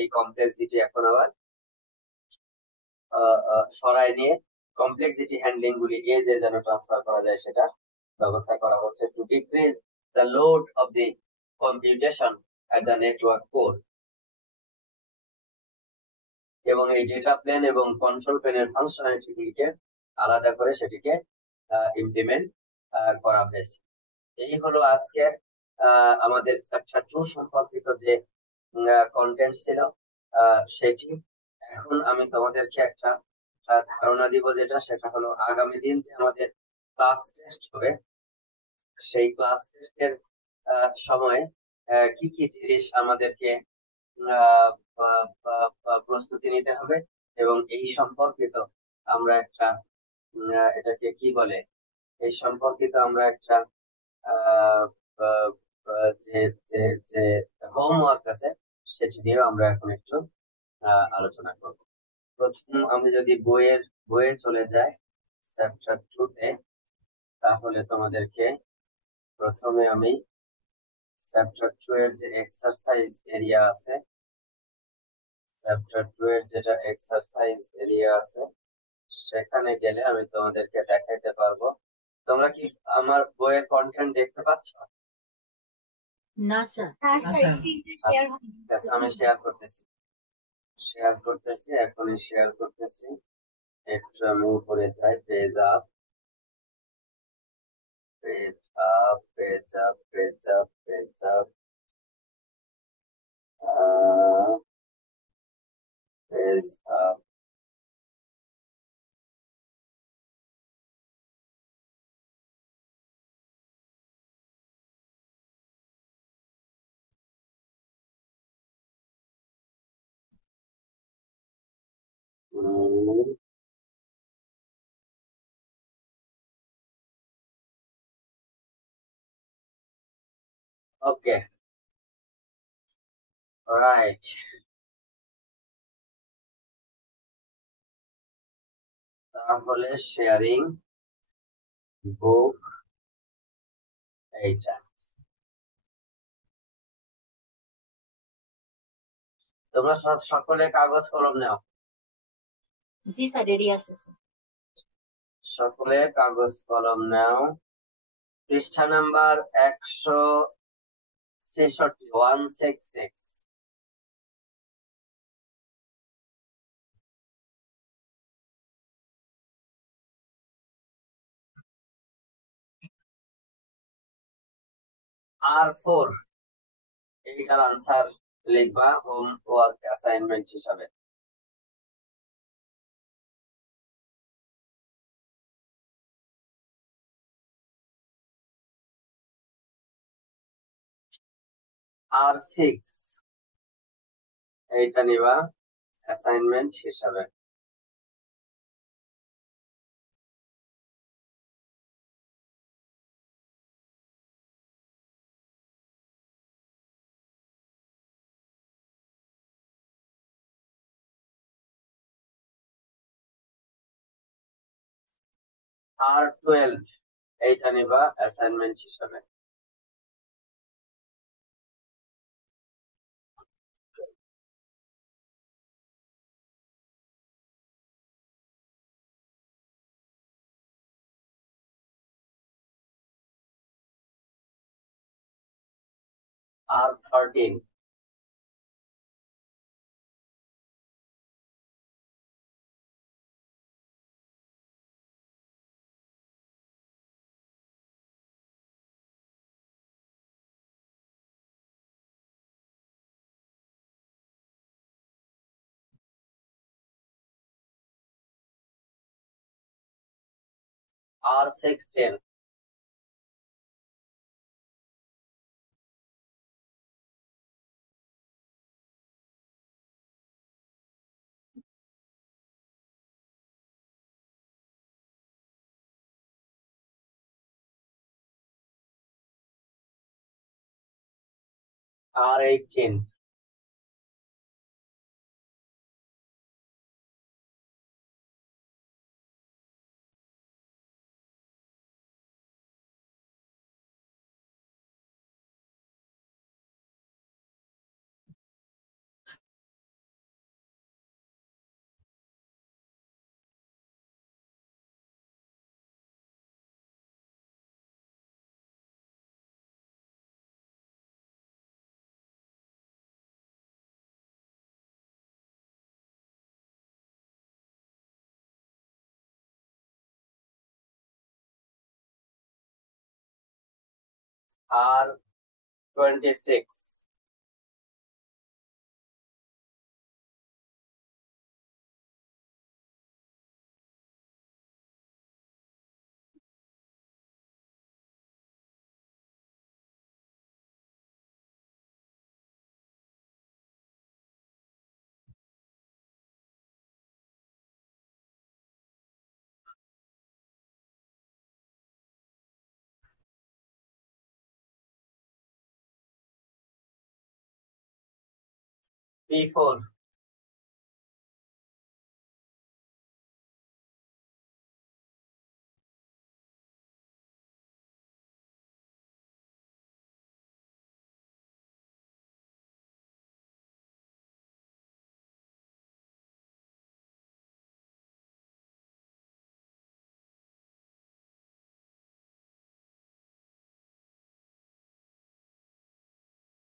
এই কমপ্লেক্সিটি এখন আবার সরায় নিয়ে কমপ্লেক্সিটি হ্যান্ডলিং গুলি এজে যেন ট্রান্সফার করা যায় সেটা ব্যবস্থা করা হচ্ছে two decrease the load of the computation at the network core. এবং এই ডেটা প্লেন এবং কন্ট্রোল প্লেনের ফাংশনালিটি গুলিকে আলাদা করে সেটিকে ইমপ্লিমেন্ট করা হয়েছে। এই হলো আজকের আমাদের চ্যাপ্টার 2 সম্পর্কিত যে কন্টেন্ট ছিল সেটি। এখন আমি তোমাদেরকে একটা ধারণা দিব, যেটা সেটা হলো আগামী দিন যে আমাদের ক্লাস টেস্ট হবে, সেই ক্লাস টেস্টের সময় কি কি জিনিস আমাদেরকে প্রস্তুতি নিতে হবে এবং এই সম্পর্কিত আমরা একটা এটাকে কি বলে, এই সম্পর্কিত আমরা একটা যে যে যে হোমওয়ার্ক আছে সেটি নিয়ে আমরা এখন একটু আলোচনা করব। প্রথম আমি যদি বইয়ে চলে যাই চ্যাপ্টার 2 তে, তাহলে তোমাদেরকে প্রথমে আমি চ্যাপ্টার 2 এর যে এক্সারসাইজ এরিয়া আছে, চ্যাপ্টার 2 এর যেটা এক্সারসাইজ এরিয়া আছে সেখানে গেলে আমি তোমাদেরকে দেখাইতে পারবো। তোমরা কি আমার বইয়ের কন্টেন্ট দেখতে পাচ্ছ? না স্যার। আমি শেয়ার করতেছি, এখনই শেয়ার করতেছি। একটু আমি উপরে যাই, page up, page up, page up, page up, page up, page up. Okay, right. তাহলে শেয়ারিং বুক এইটা। তোমরা সকলে কাগজ কলম নাও। জি স্যার, রেডি আছে স্যার। সকলে কাগজ কলম নাও। পৃষ্ঠা নাম্বার 166, 166। R4 এইটার আনসার লিখবা হোমওয়ার্ক অ্যাসাইনমেন্ট হিসাবে। R6 এইটা নিবা অ্যাসাইনমেন্ট হিসাবে। R12 এইটা নিবা অ্যাসাইনমেন্ট হিসাবে। R13 R16 R18 R26 P4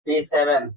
P7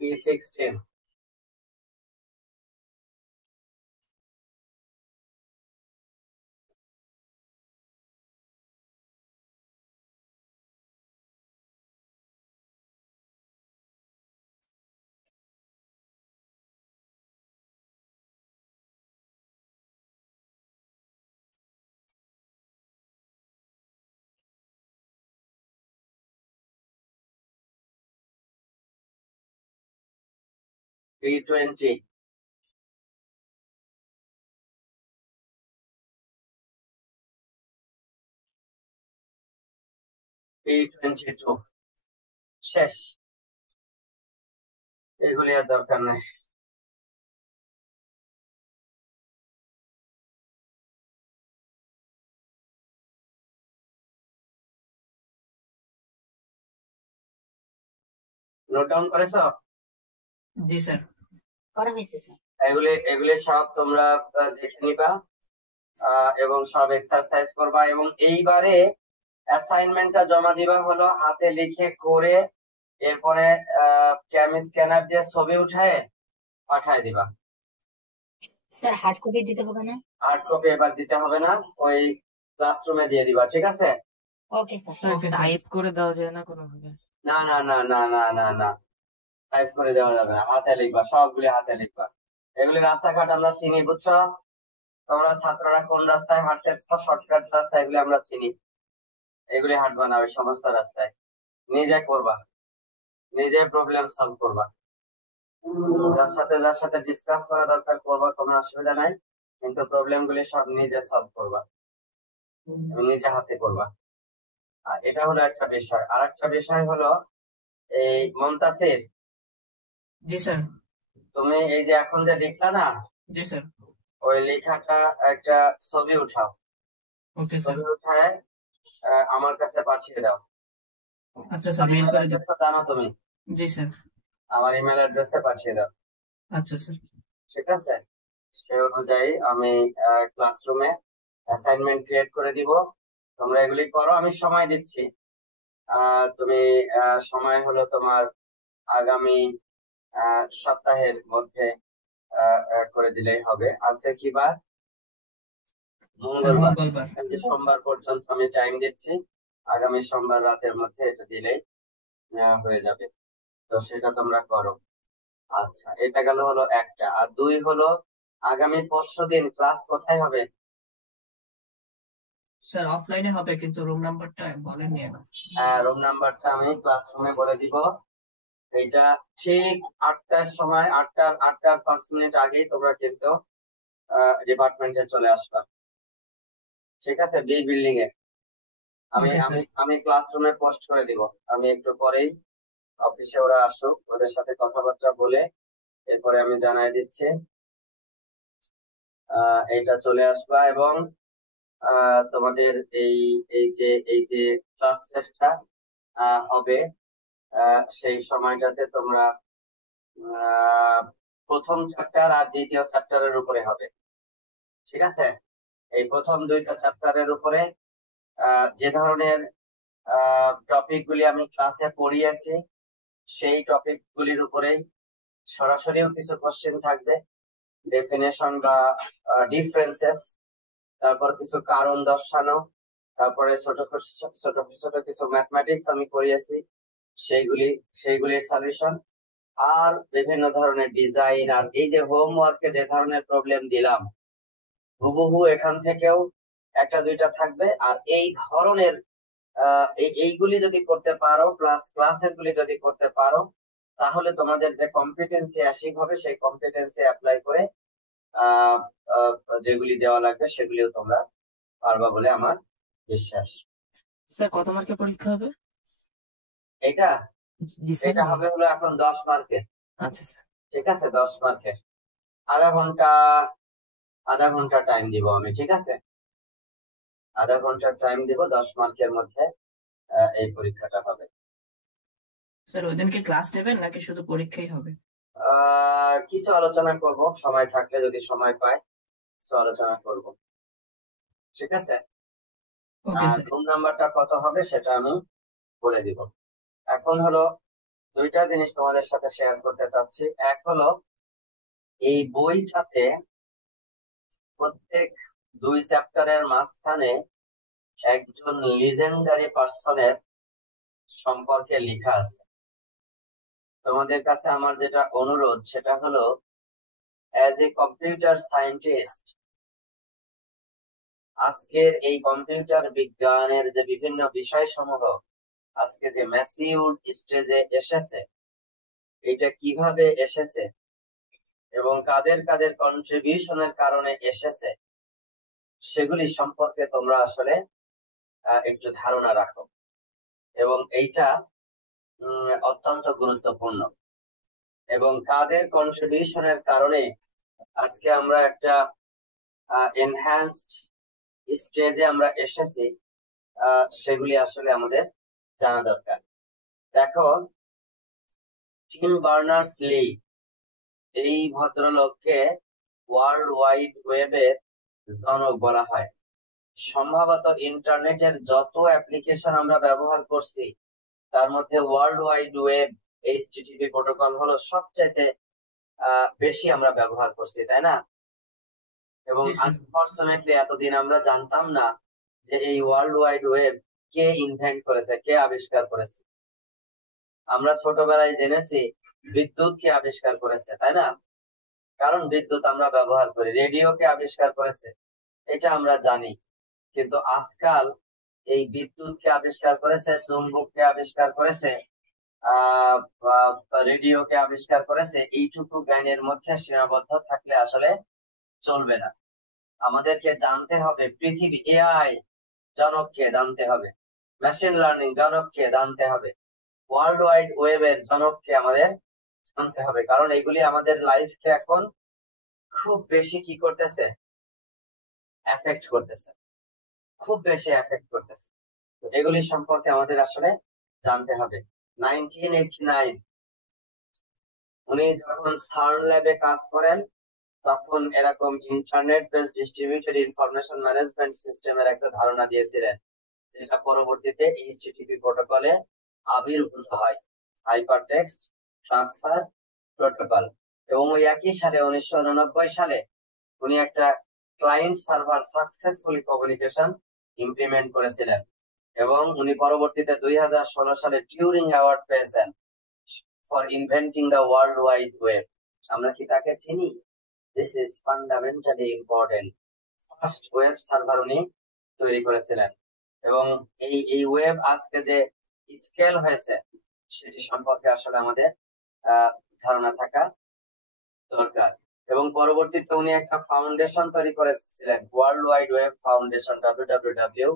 P16 P20 P22 শেষ, এগুলি আর দরকার নাই। নোট ডাউন করেছো? জি স্যার। করা হয়েছে স্যার। এগুলি এগুলি সব তোমরা দেখে নিবা এবং সব এক্সারসাইজ করবা, এবং এইবারে অ্যাসাইনমেন্টটা জমা দিবা হলো হাতে লিখে করে, এরপরে ক্যাম স্ক্যানার দিয়ে ছবি উঠায় পাঠায় দিবা। স্যার হার্ড কপি দিতে হবে না? হার্ড কপি এবার দিতে হবে না, ওই ক্লাসরুমে দিয়ে দিবা, ঠিক আছে? Okay sir. Okay sir. Type করে দেওয়া যায় না কোনোভাবে? না না না না না না না, টাইপ করে দেওয়া যাবে না, হাতে লিখবা, সবগুলি হাতে লিখবা। এগুলি রাস্তাঘাট আমরা চিনি, বুঝছো? তোমরা ছাত্ররা কোন রাস্তায় হাঁটতে চাও, শর্টকাট রাস্তা, এগুলি আমরা চিনি। এগুলি হাঁটবা না ওই সমস্ত রাস্তায়, নিজে করবা, নিজে প্রবলেম সলভ করবা। যার সাথে ডিসকাস করা দরকার করবা, কোনো অসুবিধা নাই, কিন্তু প্রবলেম গুলি সব নিজে সলভ করবা, নিজে হাতে করবা। আর এটা হলো একটা বিষয়। আর একটা বিষয় হলো এই মুনতাসির, জি স্যার। তুমি এই যে এখন যে লিখলা না, জি স্যার। ওই লেখাটা একটা ছবি উঠাও, ওকে স্যার। ছবি উঠায় আমার কাছে পাঠিয়ে দাও। আচ্ছা স্যার, মেইল করে দিন। জানো তুমি? জি স্যার। আমার ইমেল অ্যাড্রেসে পাঠিয়ে দাও, আচ্ছা স্যার। ঠিক আছে? সে অনুযায়ী আমি ক্লাসরুমে অ্যাসাইনমেন্ট ক্রিয়েট করে দিব, তোমরা এগুলি করো। আমি সময় দিচ্ছি, তুমি সময় হলো তোমার আগামী সপ্তাহের মধ্যে করে দিলেই হবে। আজকে কি বার? মঙ্গলবার। মঙ্গলবার। সোমবার পর্যন্ত আমি টাইম দিচ্ছি, আগামী সোমবার রাতের মধ্যে এটা দিলেই হয়ে যাবে। তো সেটা তোমরা করো। আচ্ছা, এটা গেল হলো একটা। আর দুই হলো, আগামী পরশুদিন ক্লাস কোথায় হবে? স্যার অফলাইনে হবে, কিন্তু রুম নাম্বারটা বলেননি এখন। রুম নাম্বারটা আমি ক্লাসরুমে বলে দিব। এটা ঠিক 8টার সময়, 8টার 5 মিনিট আগেই তোমরা কিন্তু ডিপার্টমেন্টে চলে আসবা, ঠিক আছে? বি বিল্ডিং এ। আমি Okay, sir. আমি আমি ক্লাসরুমে পোস্ট করে দিব। আমি একটু পরেই অফিসে ওরা আসুক, ওদের সাথে কথাবার্তা বলে এরপরে আমি জানাই দিচ্ছি। এইটা চলে আসবা, এবং তোমাদের এই যে ক্লাস টেস্টটা হবে, সেই সময়টাতে তোমরা প্রথম চ্যাপ্টার আর দ্বিতীয় চ্যাপ্টারের উপরে হবে, ঠিক আছে? এই প্রথম দুইটা চ্যাপ্টারের উপরে যে ধরনের টপিক গুলি আমি ক্লাসে পড়িয়েছি, সেই টপিক গুলির উপরেই সরাসরিও কিছু কোশ্চেন থাকবে, ডেফিনেশন বা ডিফারেন্সেস, তারপর কিছু কারণ দর্শানো, তারপরে ছোট ছোট ছোট কিছু ম্যাথমেটিক্স আমি করিয়েছি, সেইগুলির সলিউশন, আর বিভিন্ন ধরনের ডিজাইন। আর এই যে হোমওয়ার্কে যে ধরনের প্রবলেম দিলাম, হুবহু এখান থেকেও একটা দুইটা থাকবে। আর এই ধরনের এইগুলি যদি করতে পারো, প্লাস ক্লাসের গুলি যদি করতে পারো, তাহলে তোমাদের যে কম্পিটেন্সি অ্যাচিভ হবে, সেই কম্পিটেন্সি অ্যাপ্লাই করে যেগুলি দেওয়া লাগবে সেগুলিও তোমরা পারবা বলে আমার বিশ্বাস। স্যার কত মার্কের পরীক্ষা হবে? এটা জি স্যার। এটা হবে হলো এখন 10 মার্কের, আচ্ছা স্যার। ঠিক আছে? 10 মার্কের, আধা ঘন্টা টাইম দিব আমি, ঠিক আছে? আধা ঘন্টা টাইম দিব, 10 মার্কের মধ্যে এই পরীক্ষাটা হবে। স্যার ওই দিনকে ক্লাস নেবেন নাকি শুধু পরীক্ষাই হবে? কিছু আলোচনা করব, সময় থাকলে, যদি সময় পাই কিছু আলোচনা করব, ঠিক আছে? Okay sir. রুম নাম্বারটা কত হবে সেটা আমি বলে দিব। এখন হলো দুইটা জিনিস তোমাদের সাথে শেয়ার করতে চাচ্ছি। এক হলো, এই বইটাতে প্রত্যেক 2 চ্যাপ্টারের মাঝখানে একজন লিজেন্ডারি পার্সনের সম্পর্কে লেখা আছে। তোমাদের কাছে আমার যেটা অনুরোধ সেটা হলো, অ্যাজ এ কম্পিউটার সায়েন্টিস্ট, আজকের এই কম্পিউটার বিজ্ঞানের যে বিভিন্ন বিষয় সমূহ আজকে যে ম্যাসিউড স্টেজে এসেছে, এটা কিভাবে এসেছে এবং কাদের কাদের কন্ট্রিবিউশনের কারণে এসেছে, সেগুলি সম্পর্কে তোমরা আসলে একটু ধারণা রাখো। এবং এইটা অত্যন্ত গুরুত্বপূর্ণ, এবং কাদের কন্ট্রিবিউশনের কারণে আজকে আমরা একটা এনহ্যান্সড স্টেজে আমরা এসেছি, সেগুলি আসলে আমাদের জানা দরকার। দেখো, টিম বার্নার্স লি, এই ভদ্রলোককে ওয়ার্ল্ড ওয়াইড ওয়েবের জনক বলা হয়। সম্ভবত ইন্টারনেটের যত অ্যাপ্লিকেশন আমরা ব্যবহার করছি তার মধ্যে world wide web HTTP protocol হলো সবচেয়ে বেশি আমরা ব্যবহার করছি, তাই না? এবং জি স্যার। আনফরচুনেটলি এতদিন আমরা জানতাম না যে এই ওয়ার্ল্ড ওয়াইড ওয়েব কে ইনভেন্ট করেছে, কে আবিষ্কার করেছে। আমরা ছোটবেলায় জেনেছি বিদ্যুৎ কে আবিষ্কার করেছে, তাই না? কারণ বিদ্যুৎ আমরা ব্যবহার করি। রেডিও কে আবিষ্কার করেছে এটা আমরা জানি, কিন্তু আজকাল এই বিদ্যুৎ কে আবিষ্কার করেছে, চুম্বক কে আবিষ্কার করেছে, রেডিও কে আবিষ্কার করেছে, এইটুকু জ্ঞানের মধ্যে সীমাবদ্ধ থাকলে আসলে চলবে না। আমাদেরকে জানতে হবে পৃথিবী, এআই জনককে জানতে হবে, মেশিন লার্নিং জনককে জানতে হবে, ওয়ার্ল্ড ওয়াইড ওয়েবের জনককে আমাদের জানতে হবে। কারণ এগুলি আমাদের লাইফকে এখন খুব বেশি কি করতেছে, এফেক্ট করতেছে, খুব বেশি এফেক্ট করতেছে। তো এগুলি সম্পর্কে আমাদের আসলে জানতে হবে। 1989 উনি যখন সার্ন ল্যাবে কাজ করেন তখন এরকম internet base distributed information management সিস্টেমের একটা ধারণা দিয়েছিলেন, যেটা পরবর্তীতে এইচটিটিপি প্রোটোকলে আবির্ভূত হয়, হাইপার টেক্সট ট্রান্সফার প্রোটোকল। এবং ওই একই সালে 1989 সালে উনি একটা client server successfully communication implement করেছিলেন। এবং উনি পরবর্তীতে 2016 সালে টিউরিং অ্যাওয়ার্ড পেয়েছেন for inventing the world wide web. আমরা কি তাকে চিনি? This is fundamentally important. First web server উনি তৈরি করেছিলেন। এবং এই ওয়েব আজকে যে স্কেল হয়েছে সেটি সম্পর্কে আসলে আমাদের ধারণা থাকা দরকার। এবং পরবর্তীতে উনি একটা ফাউন্ডেশন তৈরি করেছিলেন, world wide web foundation, WWW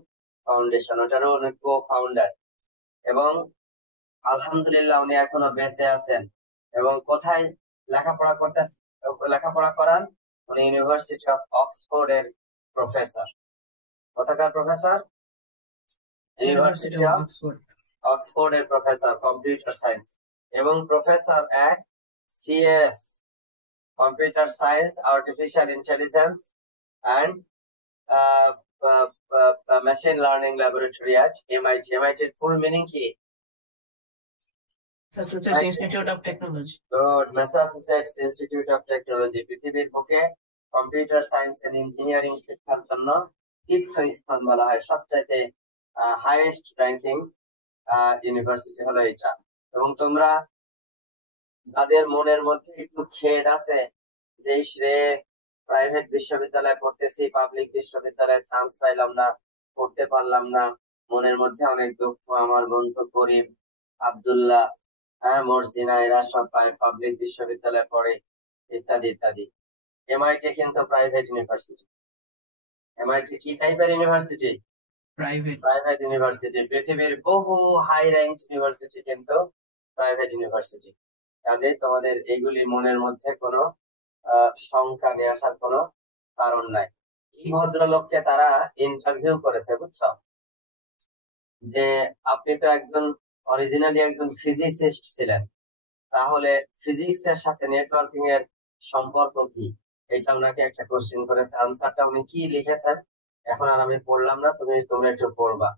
foundation, ওটারও উনি কো ফাউন্ডার। এবং আলহামদুলিল্লাহ উনি এখনো বেঁচে আছেন। এবং কোথায় লেখাপড়া করান? উনি ইউনিভার্সিটি অফ অক্সফোর্ড এর প্রফেসর। কোথাকার professor? University of Oxford. Oxford এর প্রফেসর কম্পিউটার সায়েন্স। এবং প্রফেসর এক CS, computer science, artificial intelligence and machine learning laboratory at MIT. এমআইটির ফুল মিনিং কি? Massachusetts institute of technology. Good, Massachusetts institute of technology পৃথিবীর বুকে computer science and engineering শিক্ষার জন্য তীর্থস্থান বলা হয়। সবচাইতে হাইয়েস্ট র্যাঙ্কিং ইউনিভার্সিটি হলো এটা। এবং তোমরা যাদের মনের মধ্যে একটু খেদ আছে যে প্রাইভেট বিশ্ববিদ্যালয়ে পড়তেছি, পাবলিক বিশ্ববিদ্যালয়ে চান্স পাইলাম না, পড়তে পারলাম না, মনের মধ্যে অনেক দুঃখ, আমার বন্ধু করিম, আব্দুল্লাহ, মর্জিনা, এরা সব পাবলিক বিশ্ববিদ্যালয়ে পড়ে, ইত্যাদি ইত্যাদি। এমআইটি কিন্তু প্রাইভেট ইউনিভার্সিটি। এমআইটি কি টাইপের ইউনিভার্সিটি? Private university. পৃথিবীর বহু হাই র্যাঙ্ক ইউনিভার্সিটি কিন্তু প্রাইভেট ইউনিভার্সিটি। কাজেই তোমাদের এইগুলি মনের মধ্যে কোনো শঙ্কা নিয়ে আসার কোনো কারণ নাই। এই ভদ্রলোককে তারা ইন্টারভিউ করেছে, বুঝছো? যে আপনি তো অরিজিনালি একজন ফিজিসিস্ট ছিলেন, তাহলে ফিজিক্স এর সাথে নেটওয়ার্কিং এর সম্পর্ক কি? এটা ওনাকে একটা কোশ্চেন করেছে। আনসারটা উনি কি লিখেছেন এখন আর আমি পড়লাম না, তোমরা একটু পড়বা।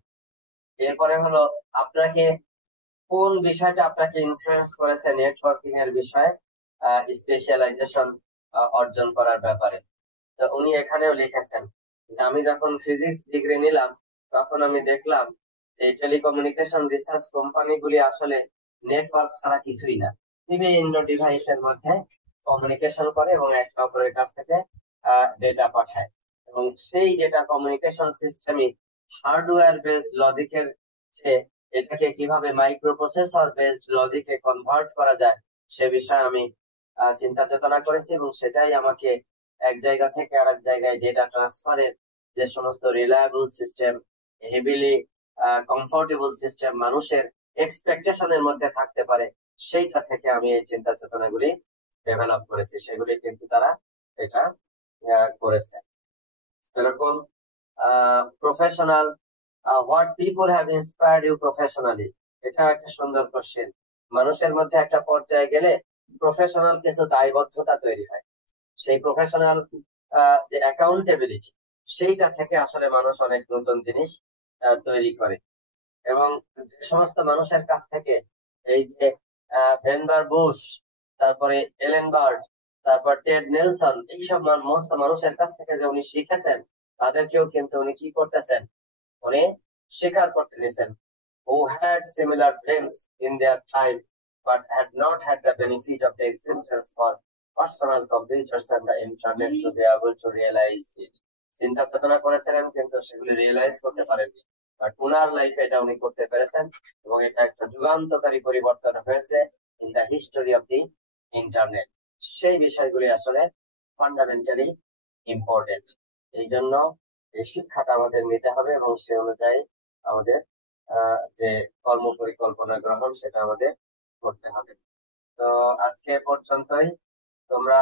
এরপরে হলো আপনাকে কোন বিষয়টা আপনাকে ইনফ্লুয়েন্স করেছে নেটওয়ার্কিং এর বিষয়ে স্পেশালাইজেশন অর্জন করার ব্যাপারে। তো উনি এখানেও লিখেছেন যে আমি যখন ফিজিক্স ডিগ্রি নিলাম তখন আমি দেখলাম যে টেলিকমিউনিকেশন রিসার্চ কোম্পানিগুলি আসলে নেটওয়ার্ক ছাড়া কিছুই না। বিভিন্ন ডিভাইসের মধ্যে কমিউনিকেশন করে এবং একে অপরের কাছ থেকে ডেটা পাঠায়। এবং সেই ডেটা কমিউনিকেশন সিস্টেমই হার্ডওয়্যার বেসড লজিকের চেয়ে এটাকে কিভাবে মাইক্রোপ্রসেসর বেসড লজিকে কনভার্ট করা যায় সে বিষয়ে আমি চিন্তা চেতনা করেছি। এবং সেটাই আমাকে এক জায়গা থেকে আরেক জায়গায় ডেটা ট্রান্সফারের যে সমস্ত reliable system, heavily comfortable system মানুষের এক্সপেকটেশনের মধ্যে থাকতে পারে, সেইটা থেকে আমি এই চিন্তা চেতনাগুলি ডেভেলপ করেছি। সেগুলি কিন্তু তারা এটা করেছে। এরকম professional what people have inspired you professionally, এটা একটা সুন্দর কোশ্চেন। মানুষের মধ্যে একটা পর্যায়ে গেলে প্রফেশনাল কিছু দায়বদ্ধতা তৈরি হয়। সেই প্রফেশনাল যে অ্যাকাউন্টেবিলিটি, সেইটা থেকে আসলে মানুষ অনেক নতুন জিনিস তৈরি করে। এবং যে সমস্ত মানুষের কাছ থেকে এই যে ভেনবার বুশ, তারপরে এলেন বার্ড, তারপর টেড নেলসন, এইসব সমস্ত মানুষের কাছ থেকে যে উনি শিখেছেন, তাদেরকেও কিন্তু উনি কি করতেছেন, উনি স্বীকার করতে নিছেন, who had similar dreams in their time but had not had the benefit of the existence for personal computers and the internet to be able to realize it. চিন্তা চেতনা করেছিলেন কিন্তু সেগুলি রিয়েলাইজ করতে পারেননি, বাট উনার লাইফে এটা উনি করতে পেরেছেন এবং এটা একটা যুগান্তকারী পরিবর্তন হয়েছে in the history of the internet. সেই বিষয়গুলি আসলে ফান্ডামেন্টালি ইম্পর্টেন্ট। এই জন্য এই শিক্ষাটা আমাদের নিতে হবে এবং সে অনুযায়ী আমাদের যে কর্ম পরিকল্পনা গ্রহণ সেটা আমাদের করতে হবে। তো আজকে পর্যন্তই। তোমরা